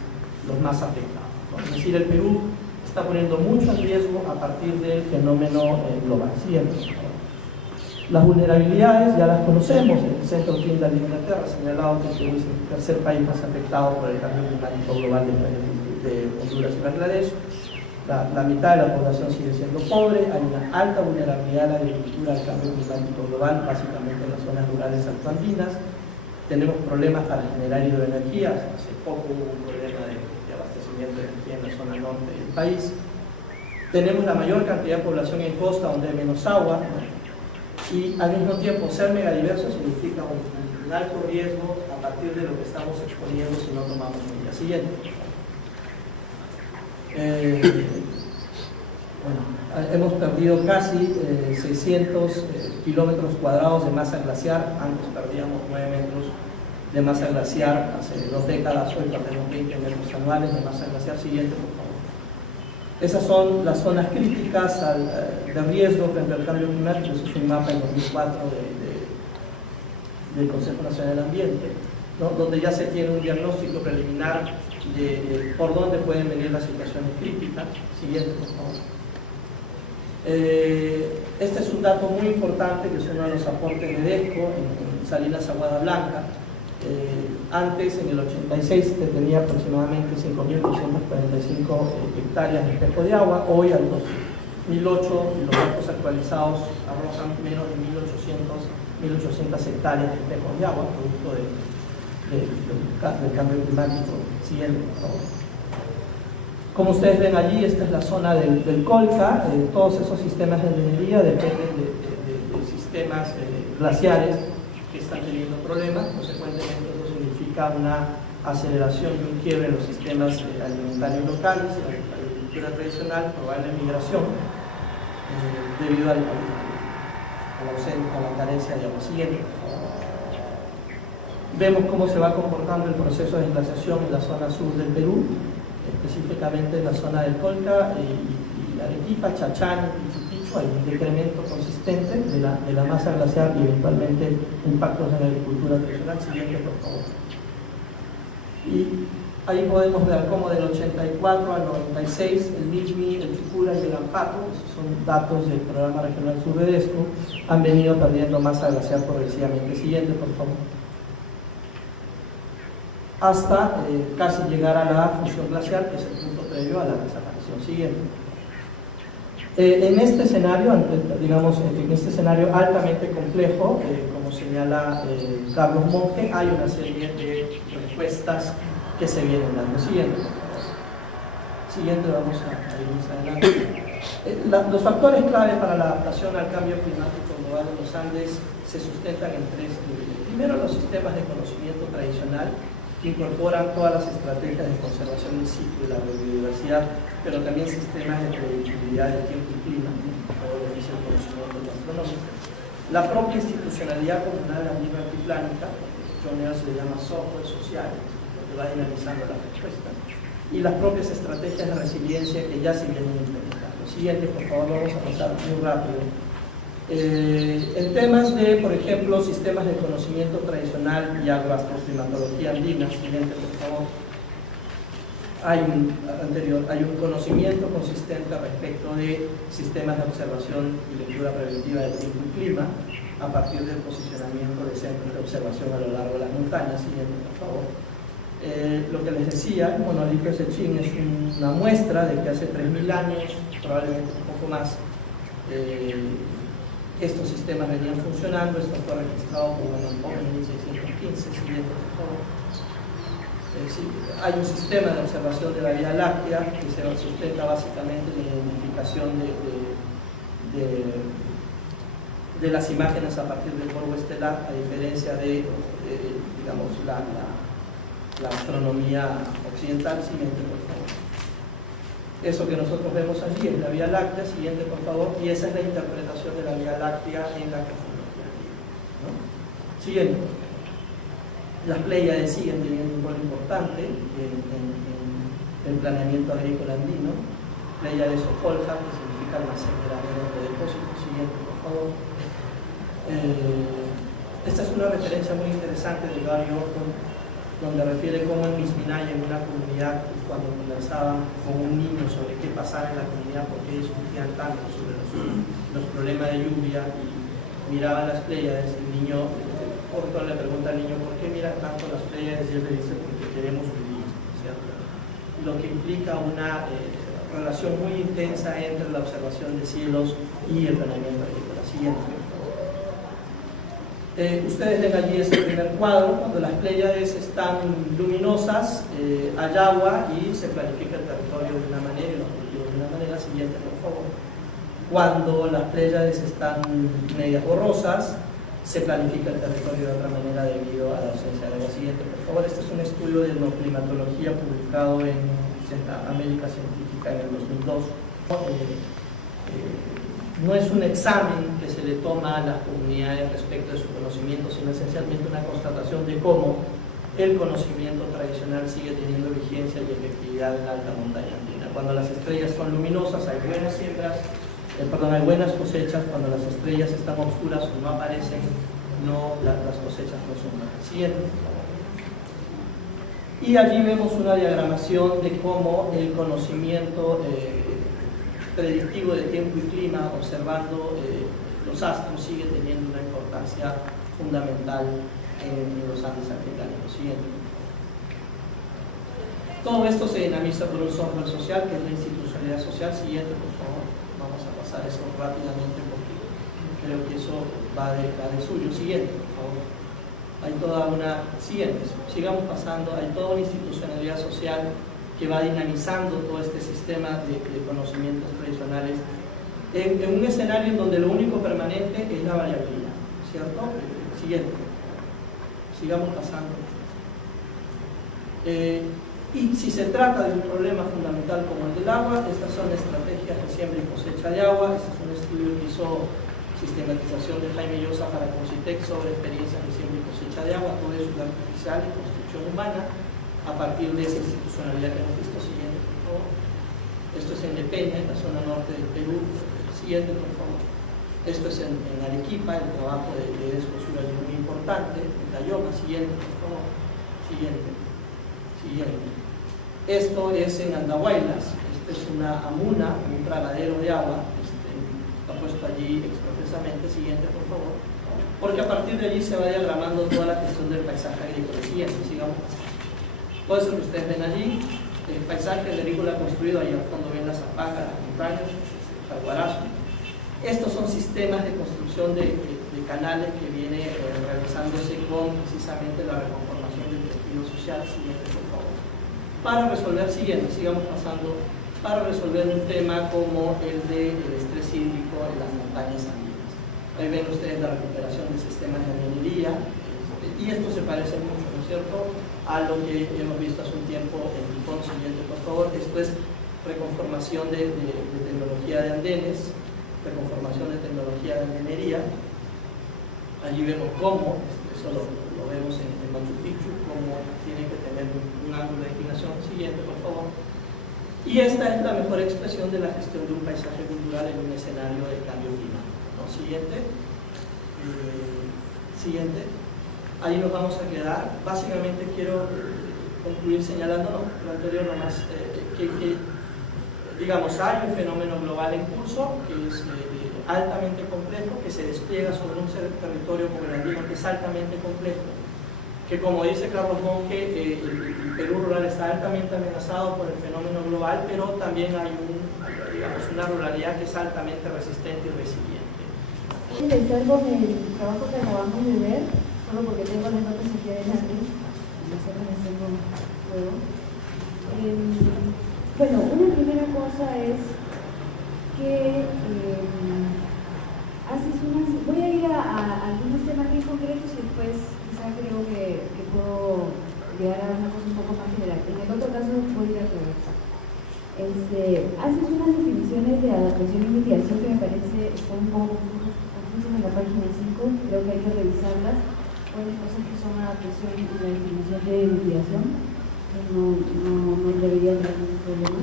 afectados, ¿no? Es decir, el Perú está poniendo mucho en riesgo a partir del fenómeno global. Siguiente, por favor. Las vulnerabilidades ya las conocemos. El Centro Tyndall de Inglaterra ha señalado que el Perú es el tercer país más afectado por el cambio climático global de Honduras y Bangladesh. La mitad de la población sigue siendo pobre, hay una alta vulnerabilidad a la agricultura al cambio climático global, básicamente en las zonas rurales altoandinas. Tenemos problemas para generar hidroenergía, hace poco hubo un problema de abastecimiento de energía en la zona norte del país. Tenemos la mayor cantidad de población en costa, donde hay menos agua, y al mismo tiempo ser megadiverso significa un alto riesgo a partir de lo que estamos exponiendo si no tomamos medidas. Siguiente. Bueno, hemos perdido casi 600 kilómetros cuadrados de masa glaciar. Antes perdíamos 9 metros de masa glaciar hace 2 décadas, hoy perdemos 20 metros anuales de masa glaciar. Siguiente, por favor. Esas son las zonas críticas de riesgo frente al cambio climático. Eso es un mapa en 2004 del Consejo Nacional del Ambiente, ¿no? Donde ya se tiene un diagnóstico preliminar de por dónde pueden venir las situaciones críticas. Siguiente, por favor. Este es un dato muy importante, que es uno de los aportes de DESCO en Salinas Aguada Blanca. Antes, en el 86, se tenía aproximadamente 5.245 hectáreas de espejo de agua. Hoy, al 2008, los datos actualizados arrojan menos de 1.800 hectáreas de espejo de agua, producto del cambio climático. Siguiente, por favor. Como ustedes ven allí, esta es la zona del Colca. Todos esos sistemas de minería dependen de sistemas glaciares que están teniendo problemas. Consecuentemente, eso significa una aceleración y un quiebre en los sistemas alimentarios locales, en la agricultura tradicional, probable migración, debido a la carencia de agua. Siguiente. Vemos cómo se va comportando el proceso de glaciación en la zona sur del Perú, específicamente en la zona del Colca y Arequipa, Chachán y Pichu Pichu. Hay un decremento consistente de la masa glacial y eventualmente impactos en la agricultura tradicional. Siguiente, por favor. Y ahí podemos ver cómo del 84 al 96 el Mijmi, el Chucura y el Ampato, esos son datos del Programa Regional Sur de DESCO, han venido perdiendo masa glacial progresivamente. Siguiente, por favor. Hasta casi llegar a la fusión glacial, que es el punto previo a la desaparición. Siguiente. En este escenario, en este escenario altamente complejo, como señala Carlos Monge, hay una serie de respuestas que se vienen dando. Siguiente. Siguiente, vamos a ir más adelante. Los factores clave para la adaptación al cambio climático global de los Andes se sustentan en 3 niveles. Primero, los sistemas de conocimiento tradicional, que incorporan todas las estrategias de conservación del ciclo y la biodiversidad, pero también sistemas de predictibilidad del tiempo y clima, todo lo que dice el conocimiento astronómico. La propia institucionalidad comunal a nivel altiplánica, John Earls le llama software social, lo que va dinamizando las respuestas, y las propias estrategias de resiliencia que ya se vienen implementando. Siguiente, por favor, vamos a pasar muy rápido. En temas de, por ejemplo, sistemas de conocimiento tradicional y agroastroclimatología andina, siguiente, por favor, hay un conocimiento consistente respecto de sistemas de observación y lectura preventiva del tiempo y clima a partir del posicionamiento de centros de observación a lo largo de las montañas. Siguiente, por favor. Lo que les decía, el monolito Sechín es una muestra de que hace 3.000 años, probablemente un poco más, estos sistemas venían funcionando. Esto fue registrado por Bonaparte en 1615. Siguiente, por favor. Hay un sistema de observación de la Vía Láctea que se sustenta básicamente en la identificación de las imágenes a partir del polvo estelar, a diferencia de digamos, la astronomía occidental. Siguiente, por favor. Eso que nosotros vemos allí es la Vía Láctea. Siguiente, por favor. Y esa es la interpretación de la Vía Láctea en la cosmología, ¿no? Siguiente. Las Pléyades siguen teniendo un rol importante en el planeamiento agrícola andino. Pléyades o Folja, que significa almacén de depósitos. Siguiente, por favor. Esta es una referencia muy interesante de Gary Orton, donde refiere cómo en Misminaya, en una comunidad, cuando conversaban con un niño sobre qué pasaba en la comunidad, por qué discutían tanto sobre los problemas de lluvia, y miraban las Pléyades, el niño, Orton le pregunta al niño, ¿por qué miran tanto las Pléyades? Y él le dice, porque queremos vivir, ¿cierto? Lo que implica una relación muy intensa entre la observación de cielos y el planeamiento agrícola. Siguiente. Ustedes ven allí ese primer cuadro, cuando las Pléyades están luminosas, hay agua y se planifica el territorio de una manera y los cultivos de una manera. Siguiente, por favor. Cuando las Pléyades están medias borrosas, se planifica el territorio de otra manera debido a la ausencia de agua. Siguiente, por favor. Este es un estudio de etnoclimatología publicado en América Científica en el 2002. No es un examen que se le toma a las comunidades respecto de su conocimiento, sino esencialmente una constatación de cómo el conocimiento tradicional sigue teniendo vigencia y efectividad en la alta montaña andina. Cuando las estrellas son luminosas, hay buenas siembras, hay buenas cosechas. Cuando las estrellas están oscuras o no aparecen, las cosechas no son buenas. Siguiente. Y allí vemos una diagramación de cómo el conocimiento predictivo de tiempo y clima, observando los astros, sigue teniendo una importancia fundamental en los Andes africanos. Siguiente. Todo esto se dinamiza por un software social que es la institucionalidad social. Siguiente, por favor. Vamos a pasar eso rápidamente porque creo que eso va de suyo. Siguiente, por favor. Hay toda una... Siguiente, sigamos pasando. Hay toda una institucionalidad social que va dinamizando todo este sistema de conocimientos tradicionales en un escenario en donde lo único permanente es la variabilidad, ¿cierto? Siguiente. Sigamos pasando. Y si se trata de un problema fundamental como el del agua, estas son estrategias de siembra y cosecha de agua. Este es un estudio que hizo sistematización de Jaime Llosa para Concitec sobre experiencias de siembra y cosecha de agua. Todo eso es artificial y construcción humana a partir de esa institucionalidad que hemos visto. Siguiente, por favor. Esto es en Lepeña, en la zona norte del Perú. Siguiente, por favor. Esto es en Arequipa, el trabajo de Escosura es muy importante, en Cayoma. Siguiente, por favor. Siguiente. Siguiente. Esto es en Andahuaylas. Esta es una amuna, un tragadero de agua. Está puesto allí exprofesamente. Siguiente, por favor. Porque a partir de allí se va diagramando toda la cuestión del paisaje agrícola. Siguiente, sigamos. Todo eso que ustedes ven allí, el paisaje agrícola construido, ahí al fondo ven las zapagas, las montañas, el jaguarazo. Estos son sistemas de construcción de canales que viene realizándose con precisamente la reconformación del tejido social. Siguiente, por favor. Para resolver, siguiente, sigamos pasando, para resolver un tema como el del estrés hídrico en las montañas andinas. Ahí ven ustedes la recuperación de sistemas de minería, y esto se parece mucho, ¿no es cierto?, a lo que hemos visto hace un tiempo en Ticón. Siguiente, por favor. Esto es reconformación de tecnología de andenes, reconformación de tecnología de minería. Allí vemos cómo, eso lo vemos en Machu Picchu, cómo tiene que tener un ángulo de inclinación. Siguiente, por favor. Y esta es la mejor expresión de la gestión de un paisaje cultural en un escenario de cambio climático, ¿no? Siguiente. Siguiente. Ahí nos vamos a quedar. Básicamente quiero concluir señalando lo anterior nomás, que digamos, hay un fenómeno global en curso que es altamente complejo, que se despliega sobre un territorio como el andino, que es altamente complejo, que como dice Carlos Monge, el Perú rural está altamente amenazado por el fenómeno global, pero también hay una ruralidad que es altamente resistente y resiliente. Empezar con el trabajo que acabamos de ver, solo porque tengo las notas aquí adelante, no sé cómo hacerlo luego. Bueno, una primera cosa es que voy a ir a algunos temas bien concretos y después quizá creo que puedo llegar a una cosa un poco más general. En el otro caso voy a ir a regresar. Haces unas definiciones de adaptación y mitigación que me parece están un poco confusas en la página 5, creo que hay que revisarlas. Hay cosas que son adaptación y la definición de mitigación, no debería tener ningún problema.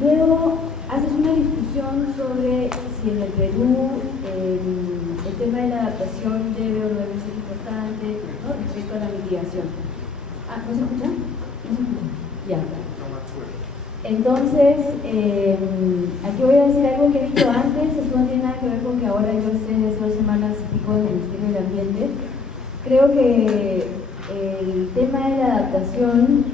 Luego haces una discusión sobre si en el Perú el tema de la adaptación debe o no debe ser importante, ¿no?, respecto a la mitigación. ¿No se escucha? ¿No se escucha? Ya. Entonces, aquí voy a decir algo que he dicho antes. Esto no tiene nada que ver con que ahora yo esté desde 2 semanas y pico en el Ministerio del Ambiente. Creo que el tema de la adaptación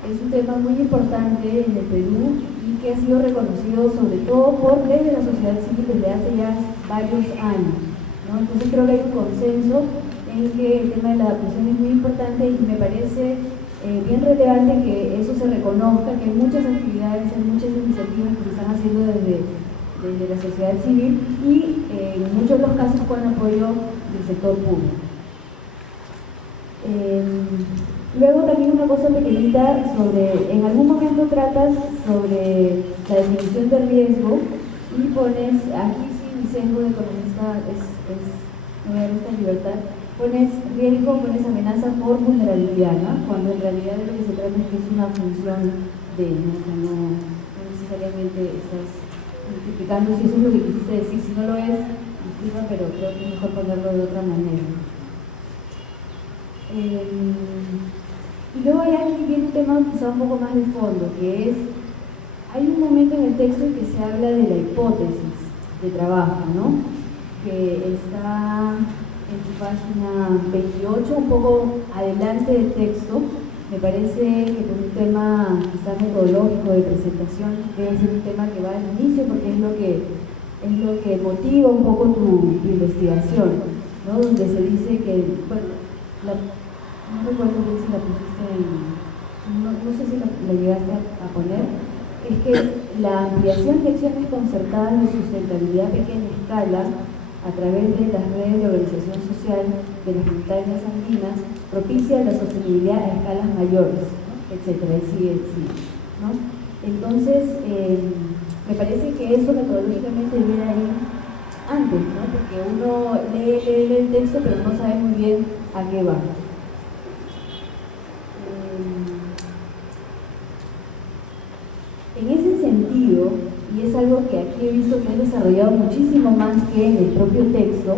es un tema muy importante en el Perú y que ha sido reconocido sobre todo desde la sociedad civil desde hace ya varios años, ¿no? Entonces creo que hay un consenso en que el tema de la adaptación es muy importante y me parece bien relevante que eso se reconozca, que hay muchas actividades, hay muchas iniciativas que se están haciendo desde la sociedad civil y en muchos de los casos con apoyo del sector público. Luego también una cosa pequeñita en algún momento tratas sobre la definición de riesgo y pones, aquí sí mi sesgo de economista no me da esta libertad, pones riesgo, pones amenaza por vulnerabilidad, ¿no? Cuando en realidad de lo que se trata es que es una función de, no necesariamente estás multiplicando si eso es lo que quisiste decir, si no lo es, disculpa, pero creo que es mejor ponerlo de otra manera. Y luego hay aquí viene un tema quizá un poco más de fondo, que es, hay un momento en el texto en que se habla de la hipótesis de trabajo, ¿no? Que está en tu página 28, un poco adelante del texto. Me parece que por un tema quizá metodológico de presentación debe ser un tema que va al inicio porque es lo que motiva un poco tu investigación, ¿no? Donde se dice que, bueno, no recuerdo bien si la pusiste no sé si la llegaste a poner, es que la ampliación de acciones concertadas de sustentabilidad a pequeña escala a través de las redes de organización social de las montañas andinas propicia la sostenibilidad a escalas mayores, ¿no? Etcétera, y sigue, ¿no? Entonces, me parece que eso metodológicamente debería ir antes, ¿no? Porque uno lee el texto pero no sabe muy bien a qué va. En ese sentido, y es algo que aquí he visto que han desarrollado muchísimo más que en el propio texto,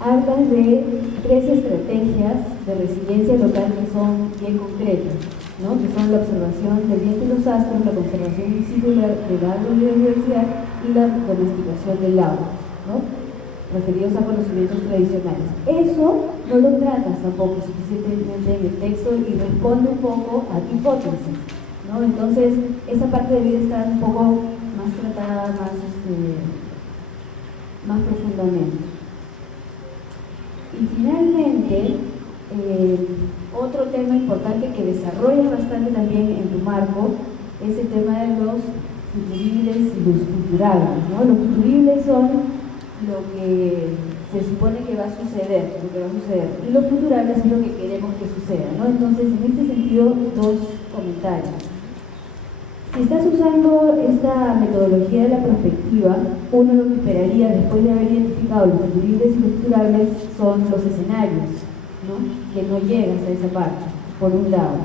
hablan de 3 estrategias de resiliencia local que son bien concretas, ¿no? Que son la observación del viento y los astros, la conservación in situ de la biodiversidad y la domesticación del agua, ¿no? Referidos a conocimientos tradicionales. Eso no lo tratas tampoco suficientemente en el texto y responde un poco a tu hipótesis, ¿no? Entonces, esa parte debería estar un poco más tratada, más profundamente. Y finalmente, otro tema importante que desarrollas bastante también en tu marco es el tema de los futuribles y los futurables, ¿no? Los futuribles son lo que se supone que va a suceder, y los futurables es lo que queremos que suceda, ¿no? Entonces, en este sentido, 2 comentarios. Si estás usando esta metodología de la perspectiva, uno lo que esperaría después de haber identificado los futuribles y los futurables son los escenarios, ¿no? Que no llegas a esa parte, por un lado.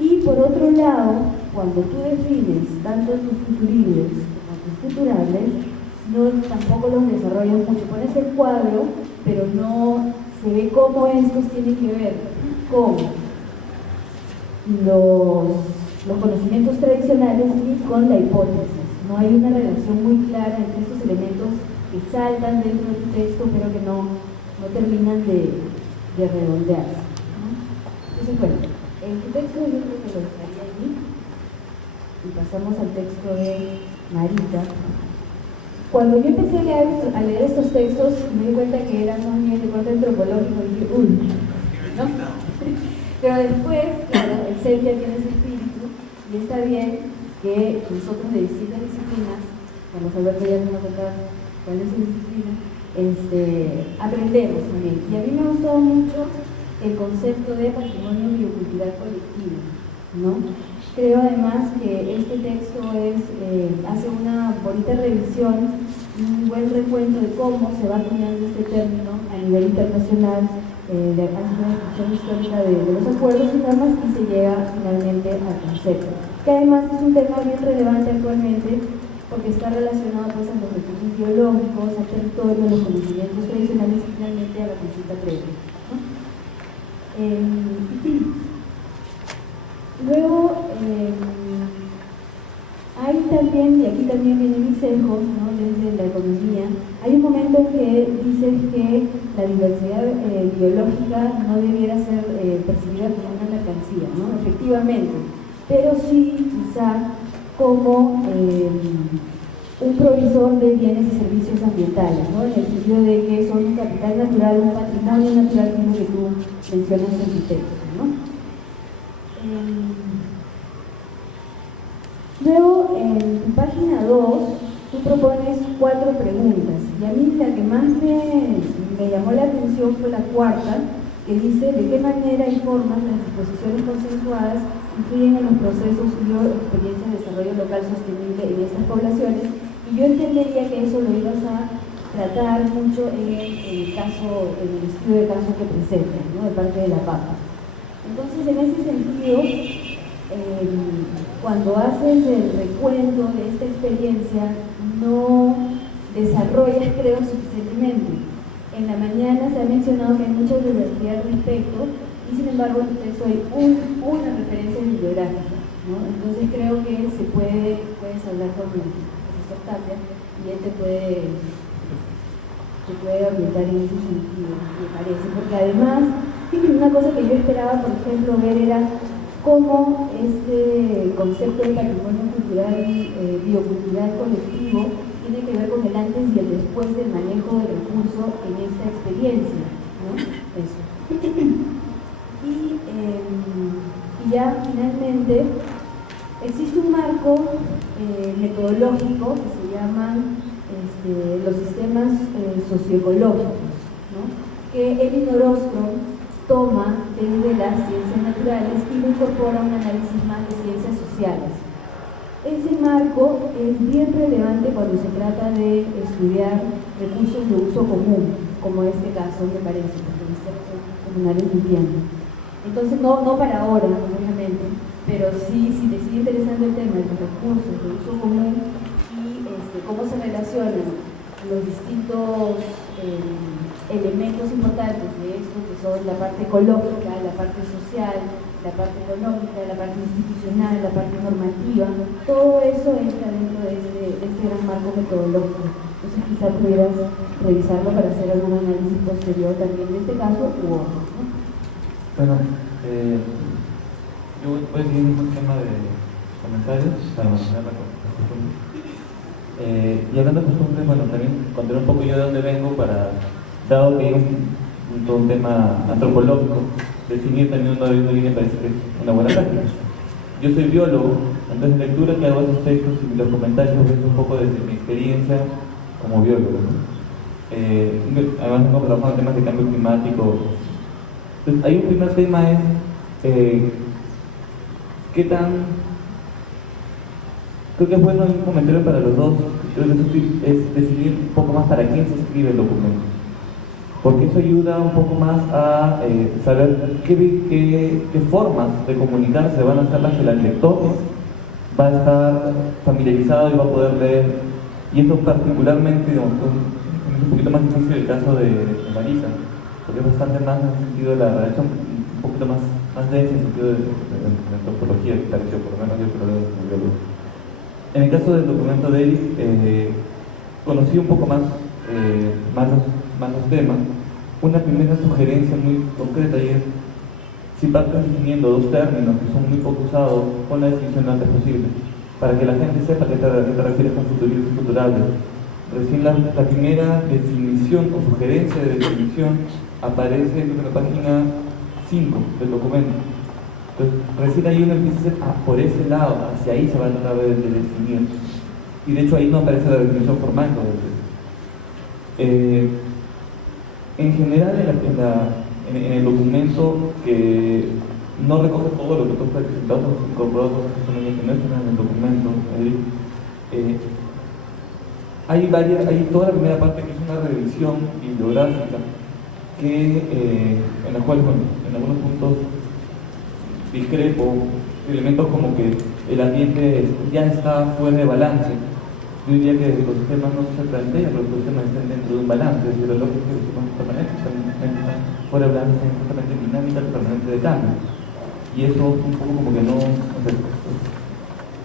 Y por otro lado, cuando tú defines tanto tus futuribles como tus futurables, tampoco los desarrollas mucho. Pones el cuadro, pero no se ve cómo estos tienen que ver con los conocimientos tradicionales y con la hipótesis. No hay una relación muy clara entre estos elementos que saltan dentro de tu texto, pero que no terminan de redondearse, ¿no? Entonces, bueno, en tu texto yo creo que lo dejaría allí y pasamos al texto de Marita. Cuando yo empecé a leer estos textos, me di cuenta que eran más bien de corte antropológico y dije, uy, ¿no? Pero después, claro, el sepia tiene ese espíritu y está bien que nosotros de distintas disciplinas, como Alberto ya nos va a contar cuál es su disciplina, aprendemos también. Y a mí me gustó mucho el concepto de patrimonio biocultural colectivo, ¿no? Creo además que este texto hace una bonita revisión, un buen recuento de cómo se va acuñando este término a nivel internacional, de una descripción histórica de los acuerdos y normas y se llega finalmente al concepto, que además es un tema bien relevante actualmente porque está relacionado pues a los recursos biológicos, al territorio, a los conocimientos tradicionales y finalmente a la consulta previa, ¿no? Luego, hay también, y aquí también viene mi sesgo, ¿no? Desde la economía, hay un momento en que dices que la diversidad biológica no debiera ser percibida como una mercancía, ¿no? Efectivamente, pero sí quizá como un provisor de bienes y servicios ambientales, ¿no? En el sentido de que son un capital natural, un patrimonio natural, como que tú mencionas en tu texto, ¿no? Luego, en tu página 2, tú propones 4 preguntas, y a mí la que más me llamó la atención fue la cuarta, que dice de qué manera y formas las disposiciones consensuadas influyen en los procesos y o experiencias de desarrollo local sostenible en estas poblaciones, y yo entendería que eso lo ibas a tratar mucho en el estudio de caso que presentan, ¿no? De parte de la PAPA. Entonces, en ese sentido, cuando haces el recuento de esta experiencia, no desarrollas, creo, suficientemente. En la mañana se ha mencionado que hay mucha bibliografía al respecto, y sin embargo en tu texto hay una referencia bibliográfica, ¿no? Entonces creo que puedes hablar con el profesor Tapia y él te puede orientar en ese sentido, me parece, porque además una cosa que yo esperaba, por ejemplo, ver era cómo este concepto de patrimonio cultural, biocultural colectivo tiene que ver con el antes y el después del manejo del recurso en esta experiencia, ¿no? Eso. Y ya finalmente existe un marco metodológico que se llaman los sistemas socioecológicos, ¿no? Que Erin Orozco toma desde las ciencias naturales y lo incorpora a un análisis más de ciencias sociales. Ese marco es bien relevante cuando se trata de estudiar recursos de uso común, como este caso me parece, porque en este caso comunales vivienda. Entonces, no para ahora, obviamente, pero sí, si te sigue interesando el tema de los recursos de uso común y cómo se relacionan los distintos elementos importantes de esto, que son la parte ecológica, la parte social, la parte económica, la parte institucional, la parte normativa, todo eso entra dentro de este gran marco metodológico. Entonces quizás pudieras revisarlo para hacer algún análisis posterior también de este caso u otro, ¿no? Bueno, yo voy a seguir un tema de comentarios para mantener la costumbre. Y hablando de costumbre, bueno, también contaré un poco yo de dónde vengo dado que hay todo un tema antropológico, definir también una línea me parece que es una buena práctica. Yo soy biólogo, entonces la lectura que hago de esos textos y los comentarios es un poco desde mi experiencia como biólogo, ¿no? Además hemos trabajado en temas de cambio climático. Entonces, hay un primer tema es qué tan... Creo que es bueno un comentario para los dos, creo que es definir un poco más para quién se escribe el documento, porque eso ayuda un poco más a saber qué formas de comunicarse van a ser las que el lector va a estar familiarizado y va a poder leer, y esto particularmente, digamos, es un poquito más difícil el caso de Marisa, porque es bastante más en el sentido de la redacción, un poquito más densa en el sentido de la antropología, que pareció, por lo menos yo creo que como biólogo. En el caso del documento de Eric, conocí un poco más los temas. Una primera sugerencia muy concreta y es, si partes definiendo dos términos que son muy poco usados, pon la definición lo antes posible, para que la gente sepa a qué te refieres con futuribles y futurables. Recién la primera definición o sugerencia de definición aparece en la página 5 del documento. Entonces, recién ahí uno empieza a decir, por ese lado, hacia ahí se va a tratar de definir. Y de hecho ahí no aparece la definición formal. En general, en el documento, que no recoge todo lo que tú has presentado, son incorporados que no están en el documento, hay toda la primera parte que es una revisión bibliográfica, en la cual, bueno, en algunos puntos discrepo, elementos como que el ambiente ya está fuera de balance. Yo diría que los sistemas no se plantean, pero los sistemas están dentro de un balance, es decir, los sistemas permanentes están fuera de balance, están justamente en dinámica permanente de cambio. Y eso un poco como que no sé,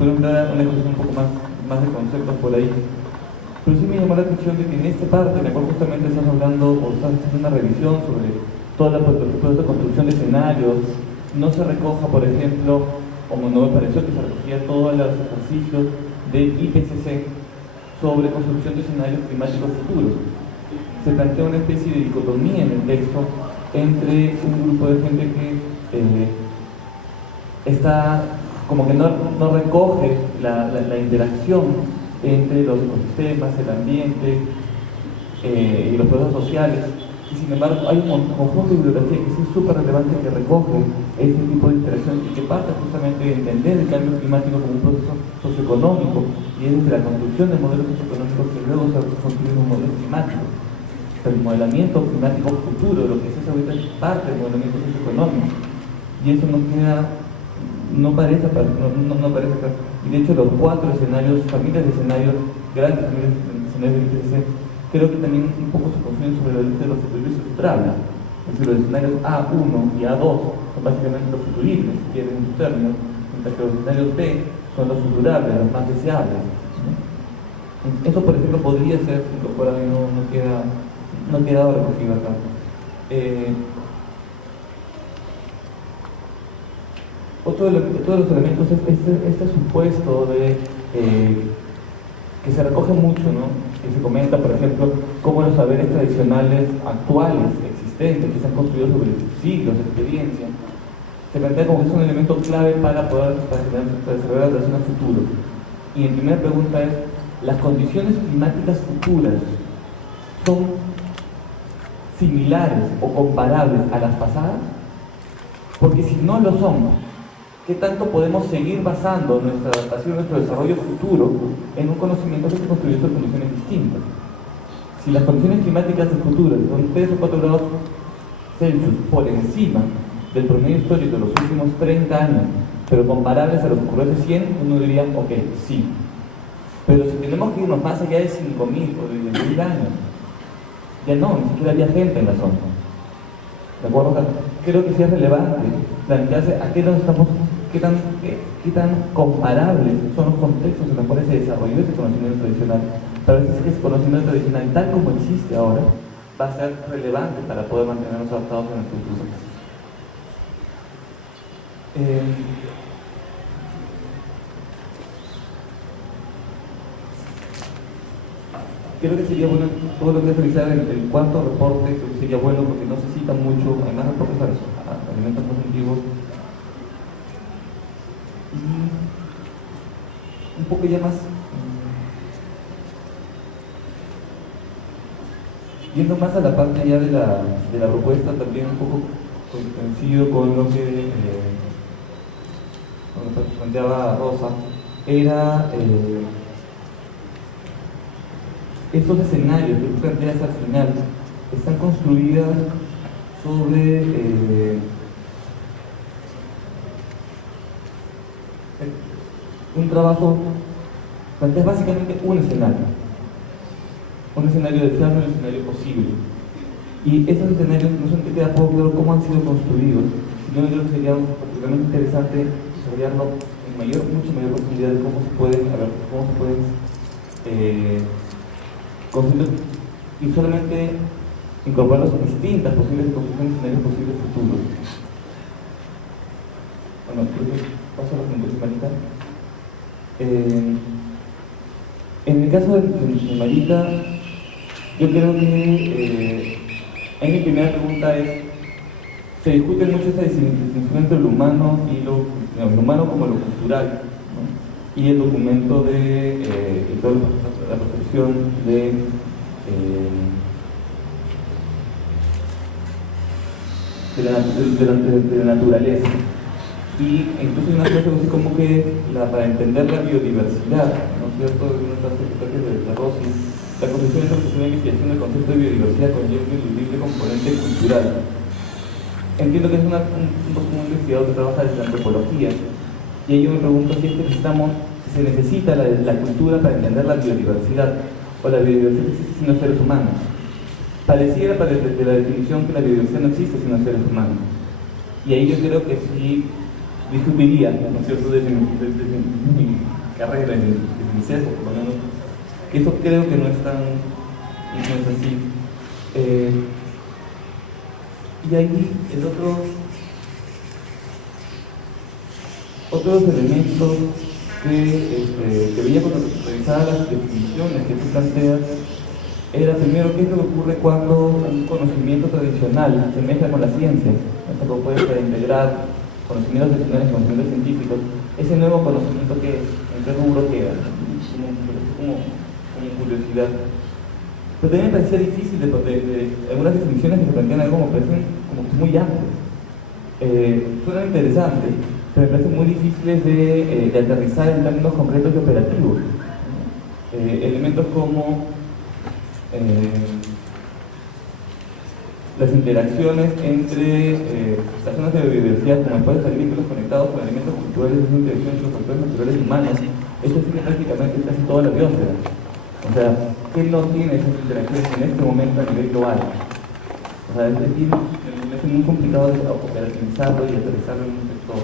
puedo entrar una discusión un poco más de conceptos por ahí. Pero sí me llamó la atención de que en esta parte, en la cual justamente estás hablando o estás haciendo una revisión sobre toda la construcción de escenarios, no se recoja, por ejemplo, como no me pareció que se recogía todos los ejercicios del IPCC sobre construcción de escenarios climáticos futuros. Se plantea una especie de dicotomía en el texto entre un grupo de gente que está como que no recoge la interacción entre los ecosistemas, el ambiente y los procesos sociales, y sin embargo hay un conjunto de bibliografía que sí es súper relevante, que recoge ese tipo de interacción y que parte justamente de entender el cambio climático como un proceso socioeconómico, y es desde la construcción de modelos socioeconómicos que luego se construyen un modelo climático. El modelamiento climático futuro, lo que es ahorita, es parte del modelamiento socioeconómico, y eso no parece acá. Y de hecho los 4 escenarios, familias de escenarios, grandes familias de escenarios del IPCC, creo que también un poco se construyen sobre la lista de los futuribles estructurables. Es decir, los escenarios A1 y A2 son básicamente los futuribles, si quieren en sus términos, mientras que los escenarios B son los futurables, los más deseables. Eso, por ejemplo, podría ser incorporado y no ha quedado recogido acá. Otro de los elementos es este supuesto de que se recoge mucho, ¿no? Que se comenta, por ejemplo, cómo los saberes tradicionales actuales, existentes, que se han construido sobre siglos de experiencia, se plantea como que es un elemento clave para desarrollar la relación al futuro. Y mi primera pregunta es, ¿las condiciones climáticas futuras son similares o comparables a las pasadas? Porque si no lo son, ¿qué tanto podemos seguir basando nuestra adaptación, nuestro desarrollo futuro en un conocimiento que se construyó en condiciones distintas? Si las condiciones climáticas del futuro son 3 o 4 grados Celsius por encima del promedio histórico de los últimos 30 años, pero comparables a los que ocurrió hace 100, uno diría, ok, sí. Pero si tenemos que irnos más allá de 5.000 o de 10.000 años, ya no, ni siquiera había gente en la zona. ¿De acuerdo? Creo que sí es relevante plantearse a qué tan comparables son los contextos en los cuales se desarrolló ese conocimiento tradicional, para ver si ese conocimiento tradicional, tal como existe ahora, va a ser relevante para poder mantenernos adaptados en el futuro. Creo que sería bueno todo lo que es revisar el cuarto reporte, creo que sería bueno porque no se cita mucho, hay más reportes a alimentos más antiguos. Y un poco ya más, yendo más a la parte ya de la propuesta, también un poco coincido con lo que planteaba Rosa, era estos escenarios que tú planteas al final están construidas sobre un trabajo, planteas básicamente un escenario deseable, un escenario posible, y esos escenarios no son que queda poco claro cómo han sido construidos, sino que creo que sería particularmente interesante desarrollarlo en mucho mayor profundidad de cómo se pueden construir y solamente incorporar las distintas posibles construcciones de escenarios posibles futuros. Bueno, creo que paso a la pregunta, Marita. En el caso de Marita, yo creo que en mi primera pregunta es, se discute mucho esta distinción entre lo humano y lo humano como lo cultural, ¿no? Y el documento de toda la percepción de la naturaleza. Y incluso hay una frase así como que para entender la biodiversidad, ¿no es cierto? Una frase de Rossi, la concepción de la investigación del concepto de biodiversidad conlleva un ineludible componente cultural. Entiendo que es un investigador que trabaja desde la antropología, y ahí yo me pregunto si se necesita la cultura para entender la biodiversidad, o la biodiversidad existe sin los seres humanos. Pareciera de la definición que la biodiversidad no existe sin los seres humanos. Y ahí yo creo que sí discutiría, ¿no es cierto?, desde mi carrera, desde mi sesgo, por lo menos, que eso creo que no es así. Y ahí el otro Otros elementos que veía cuando revisaba las definiciones que se plantean era primero qué es lo que ocurre cuando un conocimiento tradicional se mezcla con la ciencia. Esta propuesta de integrar conocimientos tradicionales con conocimientos científicos, ese nuevo conocimiento que en qué rubro queda, como curiosidad. Pero también me parecía difícil de algunas definiciones que se plantean algo como parecen como muy amplias. Suenan interesantes, pero me parecen muy difíciles de aterrizar en términos concretos y operativos. Elementos como las interacciones entre las zonas de biodiversidad como espacios agrícolas conectados con elementos culturales de una interacción entre los factores naturales y humanos. Esto tiene prácticamente casi toda la biosfera. O sea, ¿qué no tiene esas interacciones en este momento a nivel global? O sea, es muy complicado de operativizarlo y aterrizarlo en un sector.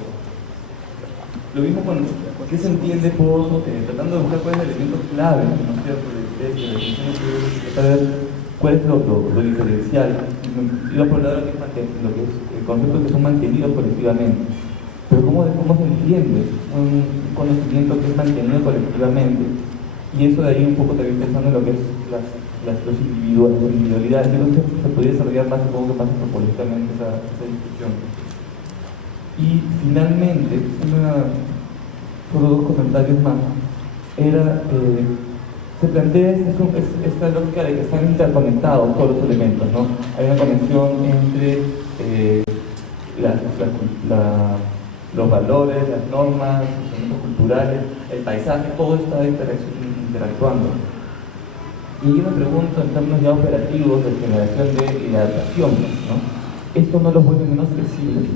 Lo mismo con qué se entiende por tratando de buscar cuál es el elemento clave, ¿no es cierto? De saber cuál es lo diferencial. Iba por el lado de lo que es conceptos que son mantenidos colectivamente. Pero ¿cómo se entiende un conocimiento que es mantenido colectivamente? Y eso de ahí un poco también pensando en lo que es las individualidades. Yo creo que se podría desarrollar más, supongo que más antropológicamente esa discusión. Y finalmente, solo dos comentarios más. Se plantea esta lógica de que están interconectados todos los elementos, ¿no? Hay una conexión entre los valores, las normas, los elementos culturales, el paisaje, todo está interactuando. Y yo me pregunto en términos ya operativos de generación de adaptación, ¿no? Esto no los vuelve menos flexibles.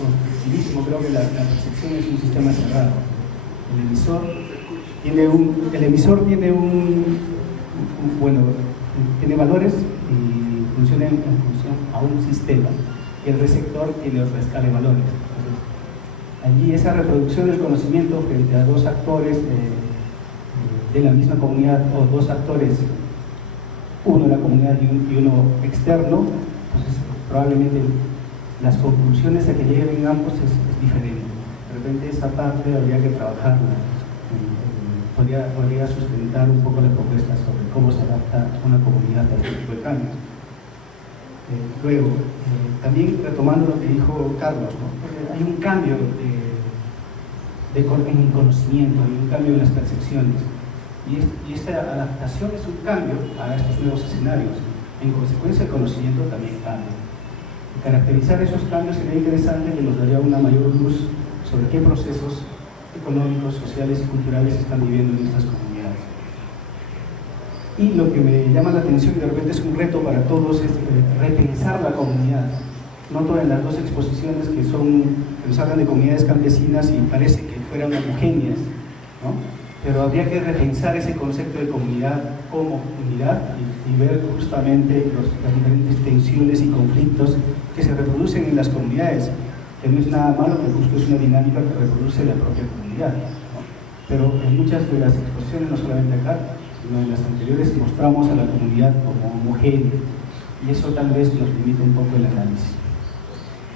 Constructivismo, creo que la percepción es un sistema cerrado. El emisor tiene valores y funciona en función a un sistema, y el receptor tiene otra escala de valores. Entonces, allí esa reproducción del conocimiento frente a dos actores de la misma comunidad, o dos actores, uno de la comunidad y uno externo, entonces probablemente las conclusiones a que lleguen ambos es diferente. De repente esa parte habría que trabajarla. Podría sustentar un poco la propuesta sobre cómo se adapta una comunidad a este tipo de cambios. Luego, también retomando lo que dijo Carlos, ¿no? Hay un cambio en el conocimiento, hay un cambio en las percepciones. Y esta adaptación es un cambio a estos nuevos escenarios. En consecuencia, el conocimiento también cambia. Caracterizar esos cambios sería interesante, que nos daría una mayor luz sobre qué procesos económicos, sociales y culturales están viviendo en estas comunidades. Y lo que me llama la atención, y de repente es un reto para todos, es repensar la comunidad. Noto en las dos exposiciones que nos hablan de comunidades campesinas y parece que fueran homogéneas, ¿no? Pero habría que repensar ese concepto de comunidad como unidad y ver justamente las diferentes tensiones y conflictos que se reproducen en las comunidades, que no es nada malo, que justo es una dinámica que reproduce la propia comunidad, ¿no? Pero en muchas de las exposiciones, no solamente acá, sino en las anteriores, mostramos a la comunidad como homogénea, y eso tal vez nos limita un poco el análisis.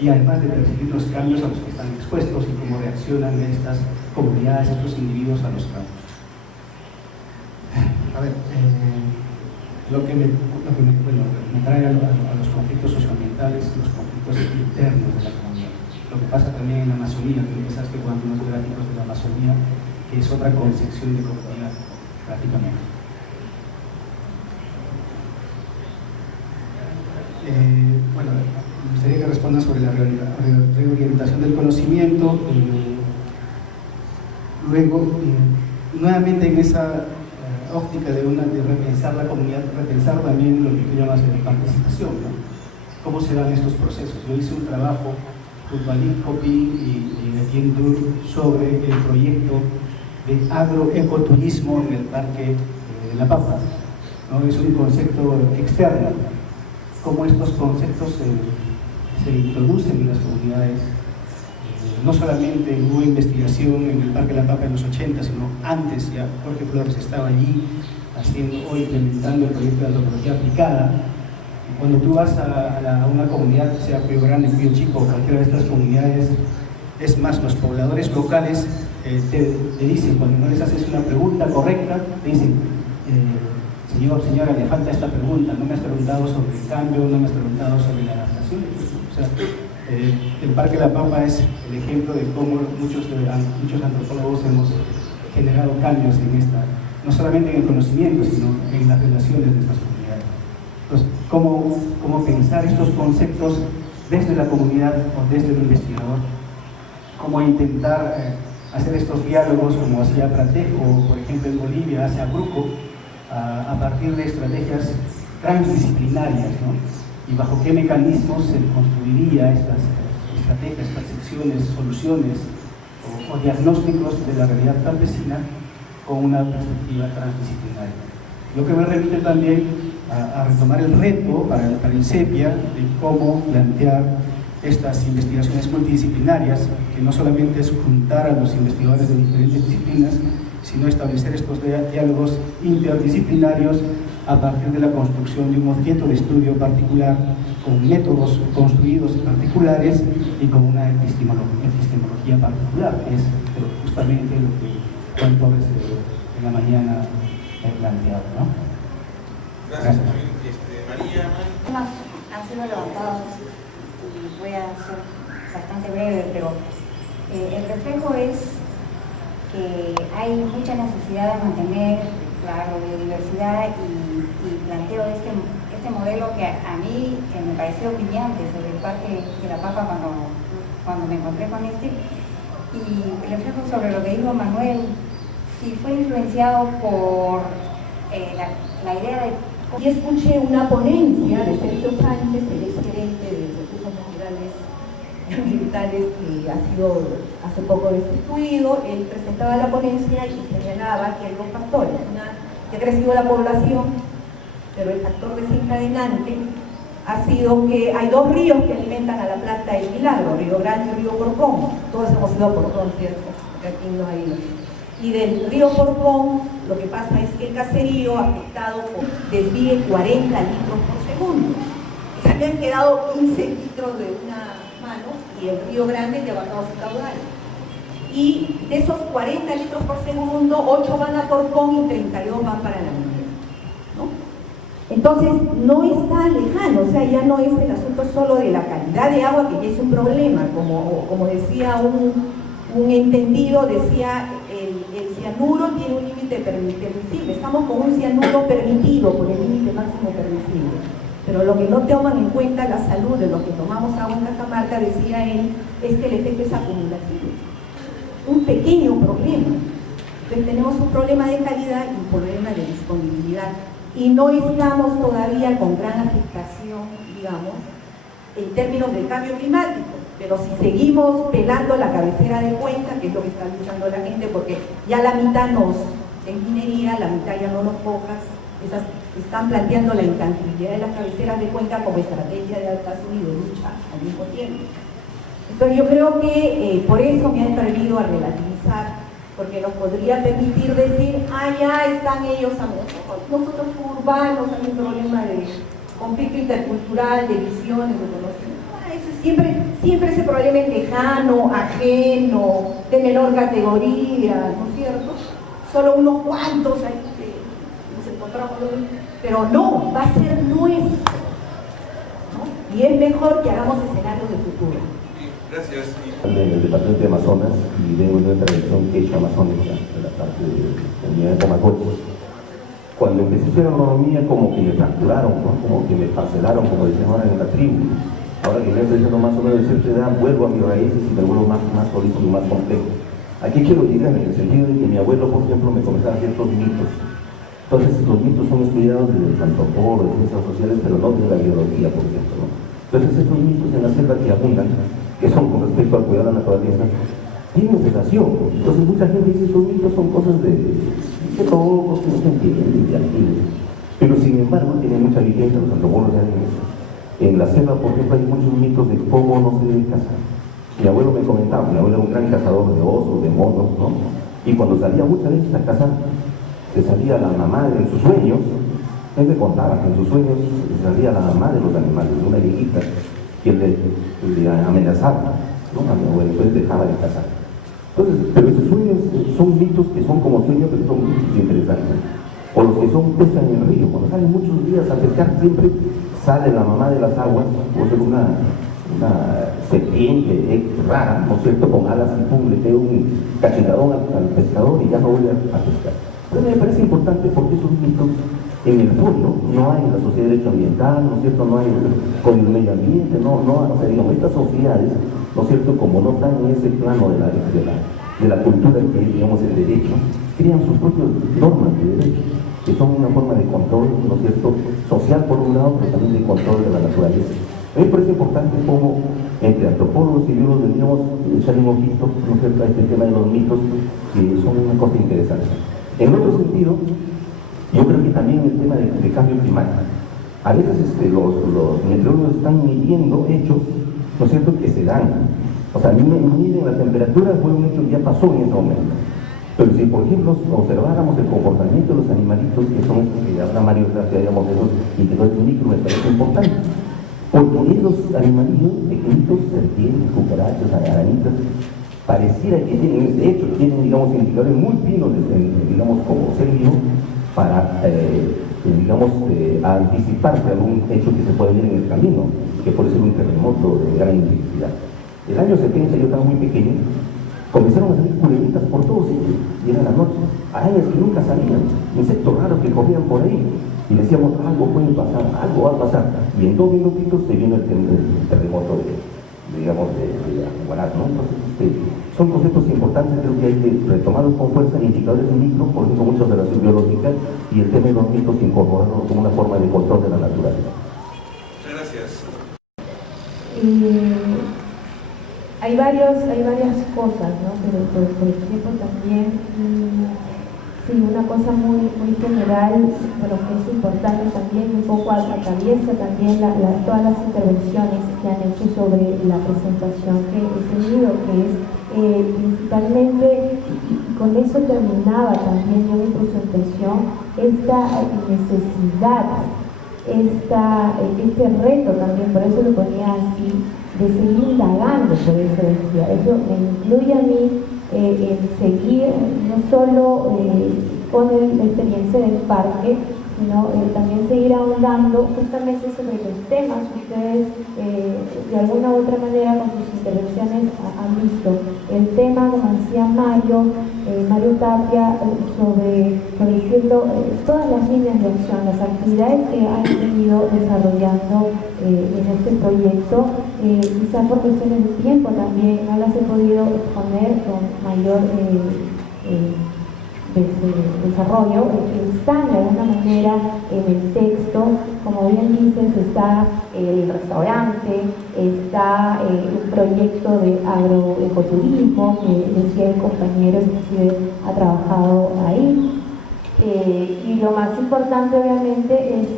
Y además de percibir los cambios a los que están expuestos y cómo reaccionan estas comunidades, estos individuos a los cambios. A ver, lo que me trae a los conflictos socioambientales, los conflictos internos de la comunidad. Lo que pasa también en la Amazonía, que empezaste jugando unos gráficos de la Amazonía, que es otra concepción de comunidad, prácticamente. Me gustaría que respondan sobre la reorientación del conocimiento. Luego, nuevamente en esa óptica de repensar la comunidad, repensar también lo que tú llamas de participación, ¿no? ¿Cómo se dan estos procesos? Yo hice un trabajo junto a Lynn Copy y Etienne Dur sobre el proyecto de agroecoturismo en el Parque de La Pampa, ¿no? Es un concepto externo. Cómo estos conceptos se introducen en las comunidades. No solamente hubo investigación en el Parque de La Pampa en los 80, sino antes ya Jorge Flores estaba allí haciendo o implementando el proyecto de antropología aplicada, Cuando tú vas a una comunidad, sea Cuyo Grande, Cuyo Chico, cualquiera de estas comunidades, es más, los pobladores locales te dicen, cuando no les haces una pregunta correcta, te dicen, señor, señora, le falta esta pregunta, no me has preguntado sobre el cambio, no me has preguntado sobre la adaptación. O sea, el Parque La Pampa es el ejemplo de cómo muchos antropólogos hemos generado cambios en esta, no solamente en el conocimiento, sino en las relaciones de nuestras comunidades. Entonces, ¿cómo pensar estos conceptos desde la comunidad o desde el investigador? ¿Cómo intentar hacer estos diálogos como hacía Pratec o, por ejemplo, en Bolivia hace Abruco, a partir de estrategias transdisciplinarias, ¿no? Y bajo qué mecanismos se construiría estas estrategias, percepciones, soluciones o diagnósticos de la realidad campesina con una perspectiva transdisciplinaria. Lo que me remite también a retomar el reto para el CEPIA de cómo plantear estas investigaciones multidisciplinarias, que no solamente es juntar a los investigadores de diferentes disciplinas, sino establecer estos diálogos interdisciplinarios a partir de la construcción de un objeto de estudio particular, con métodos construidos particulares y con una epistemología particular, que es justamente lo que Juan Torres en la mañana ha planteado, ¿no? Gracias. María. Temas han sido levantados y voy a ser bastante breve, pero el reflejo es que hay mucha necesidad de mantener la biodiversidad y planteo este modelo que a mí me pareció brillante sobre el Parque de La Pampa cuando me encontré con este, y reflejo sobre lo que dijo Manuel, si fue influenciado por la idea de... Y escuché una ponencia de Sergio Sánchez, el exgerente de recursos naturales ambientales, que ha sido hace poco destituido. Él presentaba la ponencia y señalaba que hay dos factores. Que ha crecido la población, pero el factor desencadenante ha sido que hay dos ríos que alimentan a la planta del Milagro, Río Grande y Río Porcón. Todos hemos ido a Porcón, ¿cierto? Porque aquí no hay... Y del río Porcón, lo que pasa es que el caserío afectado desvíe 40 litros por segundo. O sea, le han quedado 15 litros de una mano y el río Grande le ha bajado su caudal. Y de esos 40 litros por segundo, 8 van a Porcón y 32 van para la minera, ¿no? Entonces, no está lejano, o sea, ya no es el asunto solo de la calidad de agua, que ya es un problema, como decía un entendido, decía, el cianuro tiene un límite permisible, estamos con un cianuro permitido por el límite máximo permisible, pero lo que no toman en cuenta la salud de los que tomamos agua en Cajamarca, decía él, es que el efecto es acumulativo, un pequeño problema. Entonces tenemos un problema de calidad y un problema de disponibilidad, y no estamos todavía con gran afectación, digamos, en términos del cambio climático. Pero si seguimos pelando la cabecera de cuenca, que es lo que está luchando la gente, porque ya la mitad en minería, la mitad ya no nos pocas, están planteando la intangibilidad de las cabeceras de cuenca como estrategia de adaptación y de lucha al mismo tiempo. Entonces yo creo que por eso me he atrevido a relativizar, porque nos podría permitir decir, ya están ellos, nosotros como urbanos hay un problema de conflicto intercultural, de visiones, de conocimiento. Siempre ese problema es lejano, ajeno, de menor categoría, ¿no es cierto? Solo unos cuantos ahí que nos encontramos, pero no, va a ser nuestro, ¿no? Y es mejor que hagamos escenarios de futuro. Gracias. Del departamento de Amazonas y vengo de una intervención que he hecho amazónica de la parte de la unidad de Comacoche. Cuando empecé a estudiar agronomía, como que me fracturaron, ¿no? Como que me parcelaron, como decían ahora en la tribu. Ahora que me estoy diciendo más o menos de cierta edad, vuelvo a mis raíces y me vuelvo más holístico y más complejo. Aquí quiero llegar en el sentido de que mi abuelo, por ejemplo, me comenzaba a ciertos mitos. Entonces, los mitos son estudiados desde los antropólogos, de ciencias sociales, pero no desde la biología, por ejemplo, ¿no? Entonces, estos mitos en la selva que abundan, que son con respecto al cuidado de la naturaleza, tienen relación. Entonces, mucha gente dice que esos mitos son cosas de todos, que no se entienden, de antiguos. Pero, sin embargo, tienen mucha vigencia, los antropólogos ya ven eso. En la selva, por ejemplo, hay muchos mitos de cómo no se debe cazar. Mi abuelo me comentaba, mi abuelo era un gran cazador de osos, de monos, ¿no? Y cuando salía muchas veces a cazar, que salía la mamá en sus sueños, Él me contaba que en sus sueños salía la mamá de los animales, una viejita, que le amenazaba, ¿no? A mi abuelo, entonces dejaba de cazar. Entonces, pero esos sueños son mitos que son como sueños, pero son mitos interesantes. O los que son pescan en el río, cuando salen muchos días a pescar, siempre sale la mamá de las aguas, puede ser una serpiente rara, ¿no es cierto?, con alas y pum, le pega un cachetadón al pescador y ya no vuelve a pescar. Entonces me parece importante porque esos mitos en el fondo no hay en la sociedad de derecho ambiental, ¿no es cierto?, no hay con el medio ambiente, o sea, digamos, estas sociedades, ¿no es cierto?, como no están en ese plano de la cultura que es, digamos, el derecho, crean sus propias normas de derecho, que son una forma de control, ¿no es cierto?, social por un lado, pero también de control de la naturaleza. A mí me parece importante cómo entre antropólogos y biólogos deberíamos echarle un ojito, ¿no es cierto?, a este tema de los mitos, que son una cosa interesante. En otro sentido, yo creo que también el tema de cambio climático. A veces los meteorólogos están midiendo hechos, ¿no es cierto?, que se dan. O sea, miden la temperatura, fue un hecho que ya pasó en ese momento. Pero si, por ejemplo, observáramos el comportamiento de los animalitos, que son estos que habla Mario, que habíamos de esos, y que no es un micro, me parece importante. Porque esos animalillos pequeñitos, serpientes, cucarachas, arañitas, pareciera que tienen, de hecho, tienen, digamos, indicadores muy finos, digamos, como ser vivo, para, digamos, anticiparse a algún hecho que se puede ver en el camino, que puede ser un terremoto de gran intensidad. El año 70, yo estaba muy pequeño, comenzaron a salir culebritas por todos sitios, y era la noche, arañas que nunca salían, insectos raros que corrían por ahí, y decíamos, algo puede pasar, algo va a pasar, y en 2 minutitos se vino el terremoto de Aguaraz, ¿no? Entonces, son conceptos importantes, creo que hay que retomarlos con fuerza, indicadores micro, por ejemplo, mucha observación biológica, y el tema de los mitos incorporarlos como una forma de control de la naturaleza. Muchas gracias. Hay varias cosas, ¿no? Pero por el tiempo también, sí, una cosa muy general, pero que es importante también, un poco atraviesa también todas las intervenciones que han hecho sobre la presentación que he tenido, que es principalmente, y con eso terminaba también yo mi presentación, esta necesidad, este reto también, por eso lo ponía así, de seguir indagando, por eso decía, eso me incluye a mí en seguir no solo con la experiencia del parque, sino también seguir ahondando justamente sobre los temas que ustedes de alguna u otra manera con sus intervenciones han visto. El tema, como decía Mario Tapia, sobre decirlo, todas las líneas de acción, las actividades que han venido desarrollando en este proyecto, quizá por cuestiones de tiempo también no las he podido exponer con mayor desarrollo, están de alguna manera en el texto, como bien dices, está el restaurante, está un proyecto de agroecoturismo que decía el compañero que ha trabajado ahí, y lo más importante obviamente es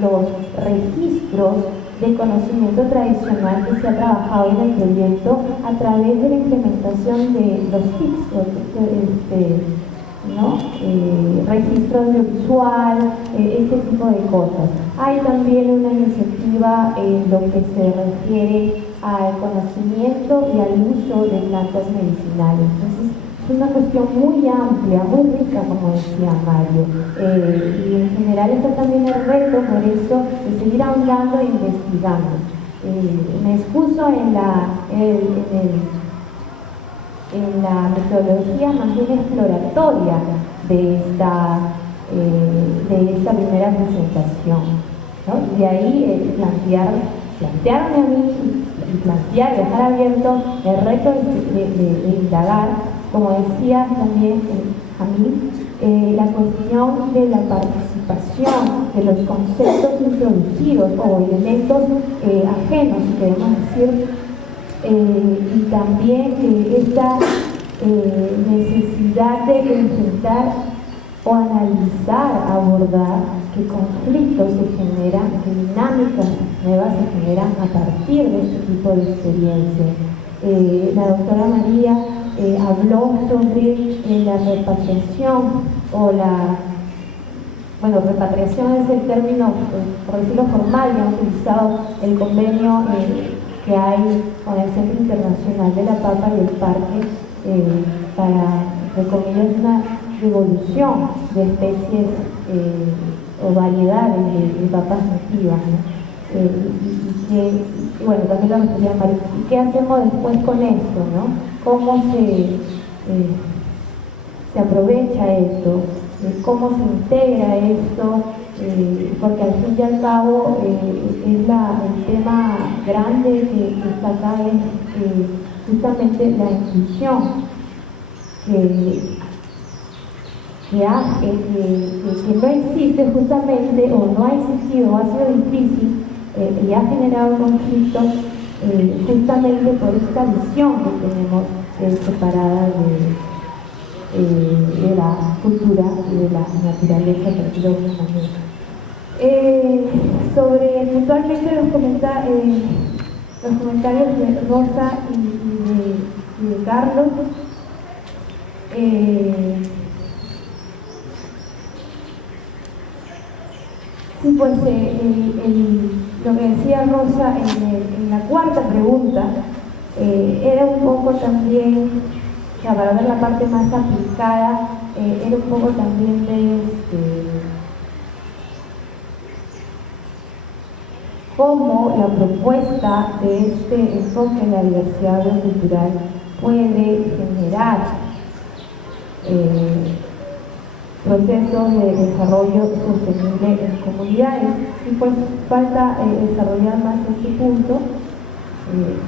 los registros de conocimiento tradicional que se ha trabajado en el proyecto a través de la implementación de los TICs, ¿no? Registro audiovisual, este tipo de cosas. Hay también una iniciativa en lo que se refiere al conocimiento y al uso de plantas medicinales. Entonces, es una cuestión muy amplia, muy rica, como decía Mario. Y en general está también el reto, por eso, de seguir ahondando e investigando. Me excuso en la metodología más bien exploratoria de esta primera presentación, ¿no? Y de ahí plantearme a mí y dejar abierto el reto de indagar, como decía también a mí, la cuestión de la participación de los conceptos introducidos o elementos ajenos, queremos decir, y también esta necesidad de enfrentar o analizar, abordar qué conflictos se generan, qué dinámicas nuevas se generan a partir de este tipo de experiencia. La doctora María habló sobre la repatriación o bueno, repatriación es el término, por decirlo formal, que han utilizado el convenio que hay con el Centro Internacional de la Papa y el Parque para, entre comillas, una devolución de especies o variedades de papas nativas, ¿no? Y bueno, también la refería María. ¿Y qué hacemos después con esto, no? ¿Cómo se aprovecha esto? ¿Cómo se integra esto? Porque al fin y al cabo es el tema grande que está acá es justamente la inclusión que no existe justamente, o no ha existido, o ha sido difícil y ha generado conflictos justamente por esta visión que tenemos separada de la cultura y de la naturaleza, por decirlo de alguna manera. Sobre puntualmente los comentarios de Rosa y de Carlos, sí, pues lo que decía Rosa en la cuarta pregunta era un poco también, o sea, para ver la parte más aplicada, era un poco también de cómo la propuesta de este enfoque en la diversidad cultural puede generar procesos de desarrollo sostenible en comunidades. Y pues falta desarrollar más este punto,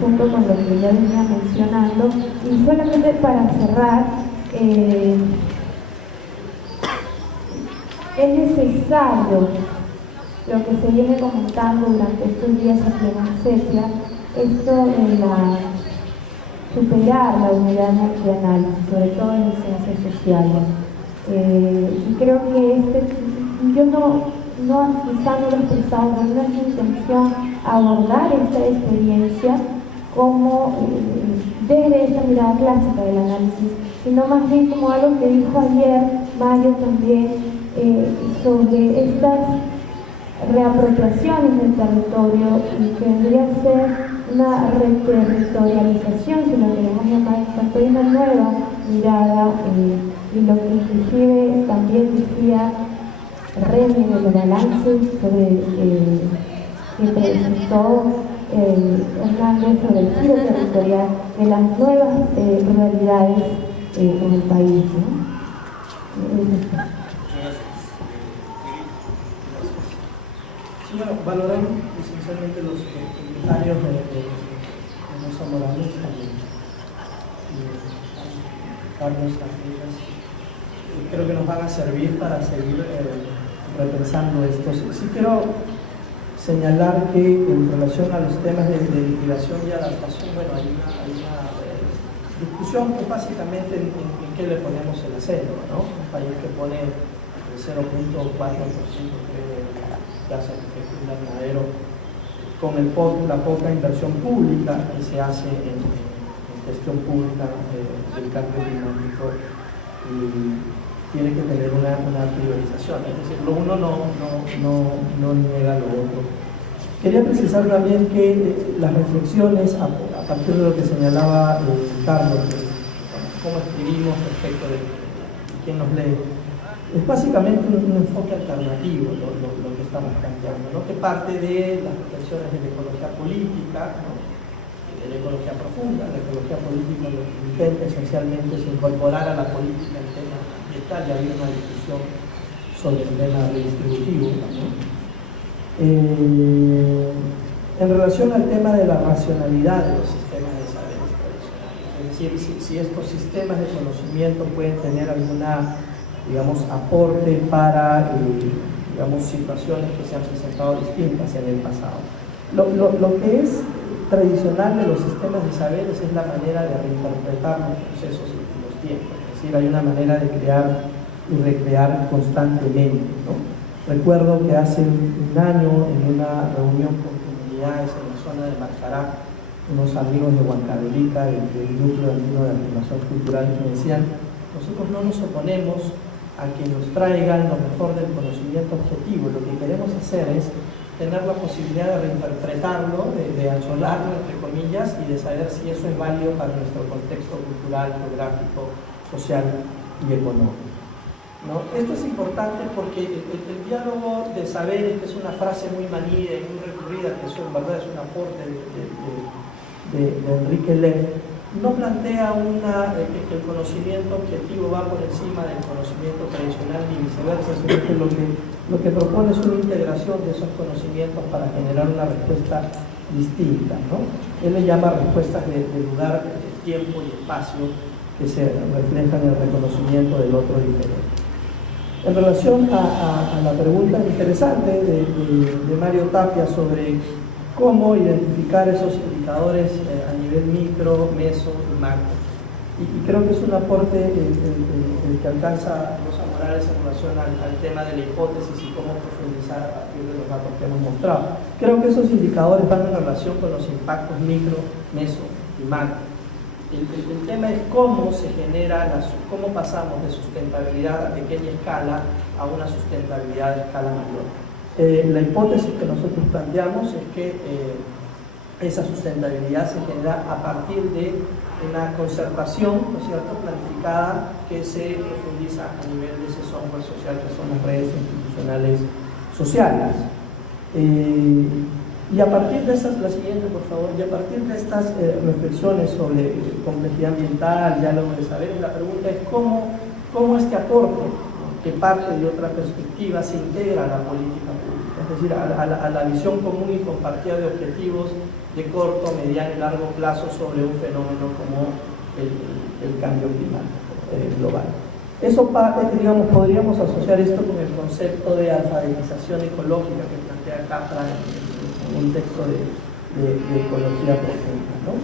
junto con lo que ya venía mencionando. Y solamente para cerrar, es necesario lo que se viene comentando durante estos días aquí en ANSESIA, esto de superar la unidad de análisis, sobre todo en ciencias sociales. Y creo que yo quizá no lo he expresado, pero no es mi intención abordar esta experiencia como desde esta mirada clásica del análisis, sino más bien como algo que dijo ayer Mario también, sobre estas reapropiaciones del territorio, y que vendría a ser una reterritorialización, si lo queremos llamar, tanto hay una nueva mirada, y lo que inclusive también decía Remy en el balance sobre que presentó Hernández sobre el giro territorial de las nuevas ruralidades en el país, ¿no? Sí, bueno, valoramos esencialmente los comentarios de Rosa Morales y Carlos Casillas. Creo que nos van a servir para seguir repensando esto. Sí quiero señalar que en relación a los temas de liquidación y adaptación, bueno, hay una discusión que básicamente en qué le ponemos el acento, ¿no? Un país que pone el 0.4% de tasa de efecto invernadero con la poca inversión pública que se hace en gestión pública del cambio climático, y tiene que tener una priorización, es decir, lo uno no niega lo otro. Quería precisar también que las reflexiones a partir de lo que señalaba Carlos, cómo escribimos respecto de quién nos lee, es básicamente un enfoque alternativo lo que estamos planteando, ¿no? Que parte de las reflexiones de la ecología política, ¿no? De la ecología profunda. La ecología política lo que intenta esencialmente es incorporar a la política el tema ambiental, y había una discusión sobre el tema redistributivo, ¿no? En relación al tema de la racionalidad de los sistemas de saberes tradicionales, es decir, si estos sistemas de conocimiento pueden tener alguna, digamos, aporte para, digamos, situaciones que se han presentado distintas en el pasado. Lo que es tradicional de los sistemas de saberes es la manera de reinterpretar los procesos y los tiempos, es decir, hay una manera de crear y recrear constantemente, ¿no? Recuerdo que hace un año, en una reunión con comunidades en la zona de Macará, unos amigos de Huancavelica, del núcleo andino de afirmación cultural, que me decían: nosotros no nos oponemos a que nos traigan lo mejor del conocimiento objetivo. Lo que queremos hacer es tener la posibilidad de reinterpretarlo, de acholarlo, entre comillas, y de saber si eso es válido para nuestro contexto cultural, geográfico, social y económico, ¿no? Esto es importante porque el diálogo de saberes, que es una frase muy manida y muy recurrida, que eso en verdad es un aporte de Enrique Leff, no plantea que el conocimiento objetivo va por encima del conocimiento tradicional ni viceversa, sino que lo que propone es una integración de esos conocimientos para generar una respuesta distinta, ¿no? Él le llama respuestas de lugar, de tiempo y espacio que se reflejan en el reconocimiento del otro diferente. En relación a la pregunta interesante de Mario Tapia sobre cómo identificar esos indicadores a nivel micro, meso y macro. Y creo que es un aporte el que alcanza Rosa Morales en relación al tema de la hipótesis y cómo profundizar a partir de los datos que hemos mostrado. Creo que esos indicadores van en relación con los impactos micro, meso y macro. El tema es cómo se genera, cómo pasamos de sustentabilidad a pequeña escala a una sustentabilidad de escala mayor. La hipótesis que nosotros planteamos es que esa sustentabilidad se genera a partir de una concertación, ¿no es cierto?, planificada, que se profundiza a nivel de ese software social que son las redes institucionales sociales. Y a partir de estas, la siguiente por favor, y a partir de estas reflexiones sobre complejidad ambiental, diálogo de saberes, la pregunta es cómo este aporte, que parte de otra perspectiva, se integra a la política pública, es decir, a la visión común y compartida de objetivos de corto, mediano y largo plazo sobre un fenómeno como el cambio climático global. Eso, digamos, podríamos asociar esto con el concepto de alfabetización ecológica que plantea Capra en un texto de ecología profunda, ¿no?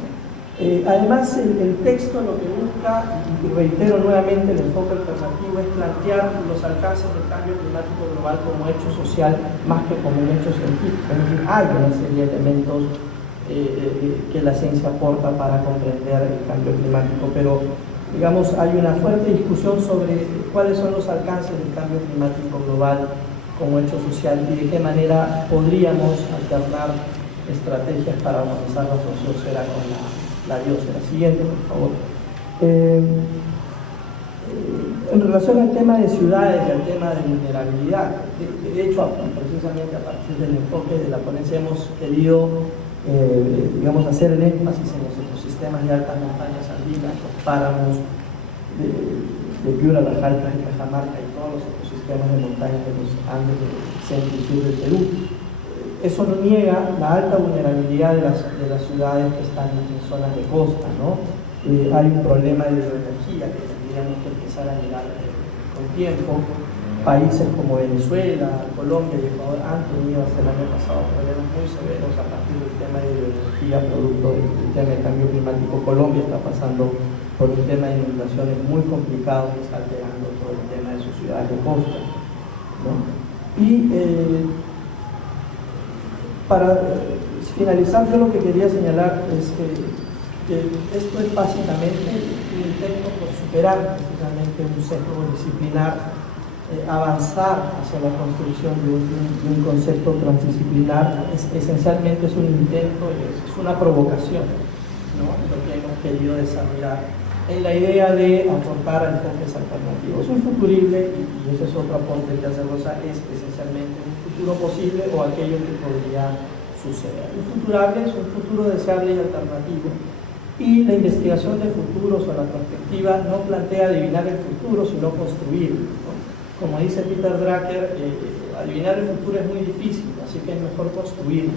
Además, el texto lo que busca, y reitero nuevamente, el enfoque alternativo es plantear los alcances del cambio climático global como hecho social más que como un hecho científico. Es decir, hay una serie de elementos que la ciencia aporta para comprender el cambio climático, pero digamos hay una fuerte discusión sobre cuáles son los alcances del cambio climático global como hecho social y de qué manera podríamos alternar estrategias para organizar la sociosfera con la biosfera. Siguiente, por favor. En relación al tema de ciudades y al tema de vulnerabilidad, de hecho, precisamente a partir del enfoque de la ponencia hemos querido digamos, hacer el énfasis en los ecosistemas de altas montañas andinas, los páramos de Piura, las Altas de Cajamarca y todos los ecosistemas de montañas de los Andes del centro y sur del Perú. Eso no niega la alta vulnerabilidad de las ciudades que están en zonas de costa, ¿no? Hay un problema de hidroenergía que tendríamos que empezar a mirar con tiempo. Países como Venezuela, Colombia y Ecuador han tenido hasta el año pasado problemas muy severos a partir del tema de hidroenergía, producto del tema del cambio climático. Colombia está pasando por un tema de inundaciones muy complicado que está alterando todo el tema de sus ciudades de costa, ¿no? Y para finalizar, yo lo que quería señalar es que esto es básicamente un intento por superar precisamente un sesgo disciplinar, avanzar hacia la construcción de un concepto transdisciplinar. Esencialmente es un intento, es una provocación, ¿no?, lo que hemos querido desarrollar en la idea de aportar enfoques alternativos. Un futurible, y ese es otro aporte que hace Rosa, es esencialmente un futuro posible o aquello que podría suceder. Un futurable es un futuro deseable y alternativo, y la investigación de futuros o la perspectiva no plantea adivinar el futuro, sino construirlo, ¿no? Como dice Peter Drucker, adivinar el futuro es muy difícil, así que es mejor construirlo.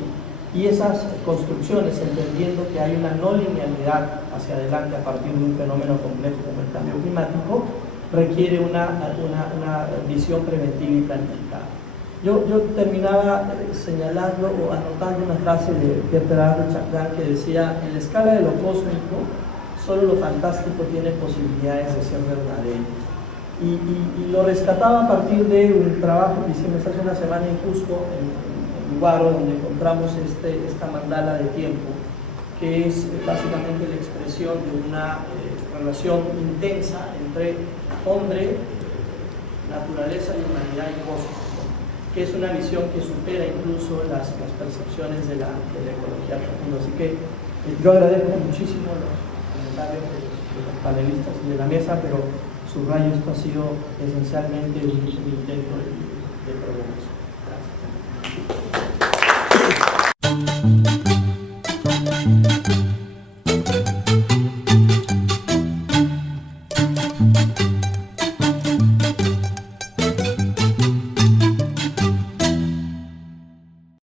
Y esas construcciones, entendiendo que hay una no linealidad hacia adelante a partir de un fenómeno complejo como el cambio climático, requiere una visión preventiva y planificada. Yo terminaba señalando o anotando una frase de Pierre Teilhard de Chardin que decía: en la escala de lo cósmico, solo lo fantástico tiene posibilidades de ser verdadero. Y lo rescataba a partir de un trabajo que hicimos hace una semana en Cusco, en Guaro, donde encontramos esta mandala de tiempo, que es básicamente la expresión de una relación intensa entre hombre, naturaleza y humanidad y cosmos, que es una visión que supera incluso las percepciones de la ecología profunda. Así que yo agradezco muchísimo los comentarios de los panelistas y de la mesa, pero subrayo, esto ha sido esencialmente un intento de progreso.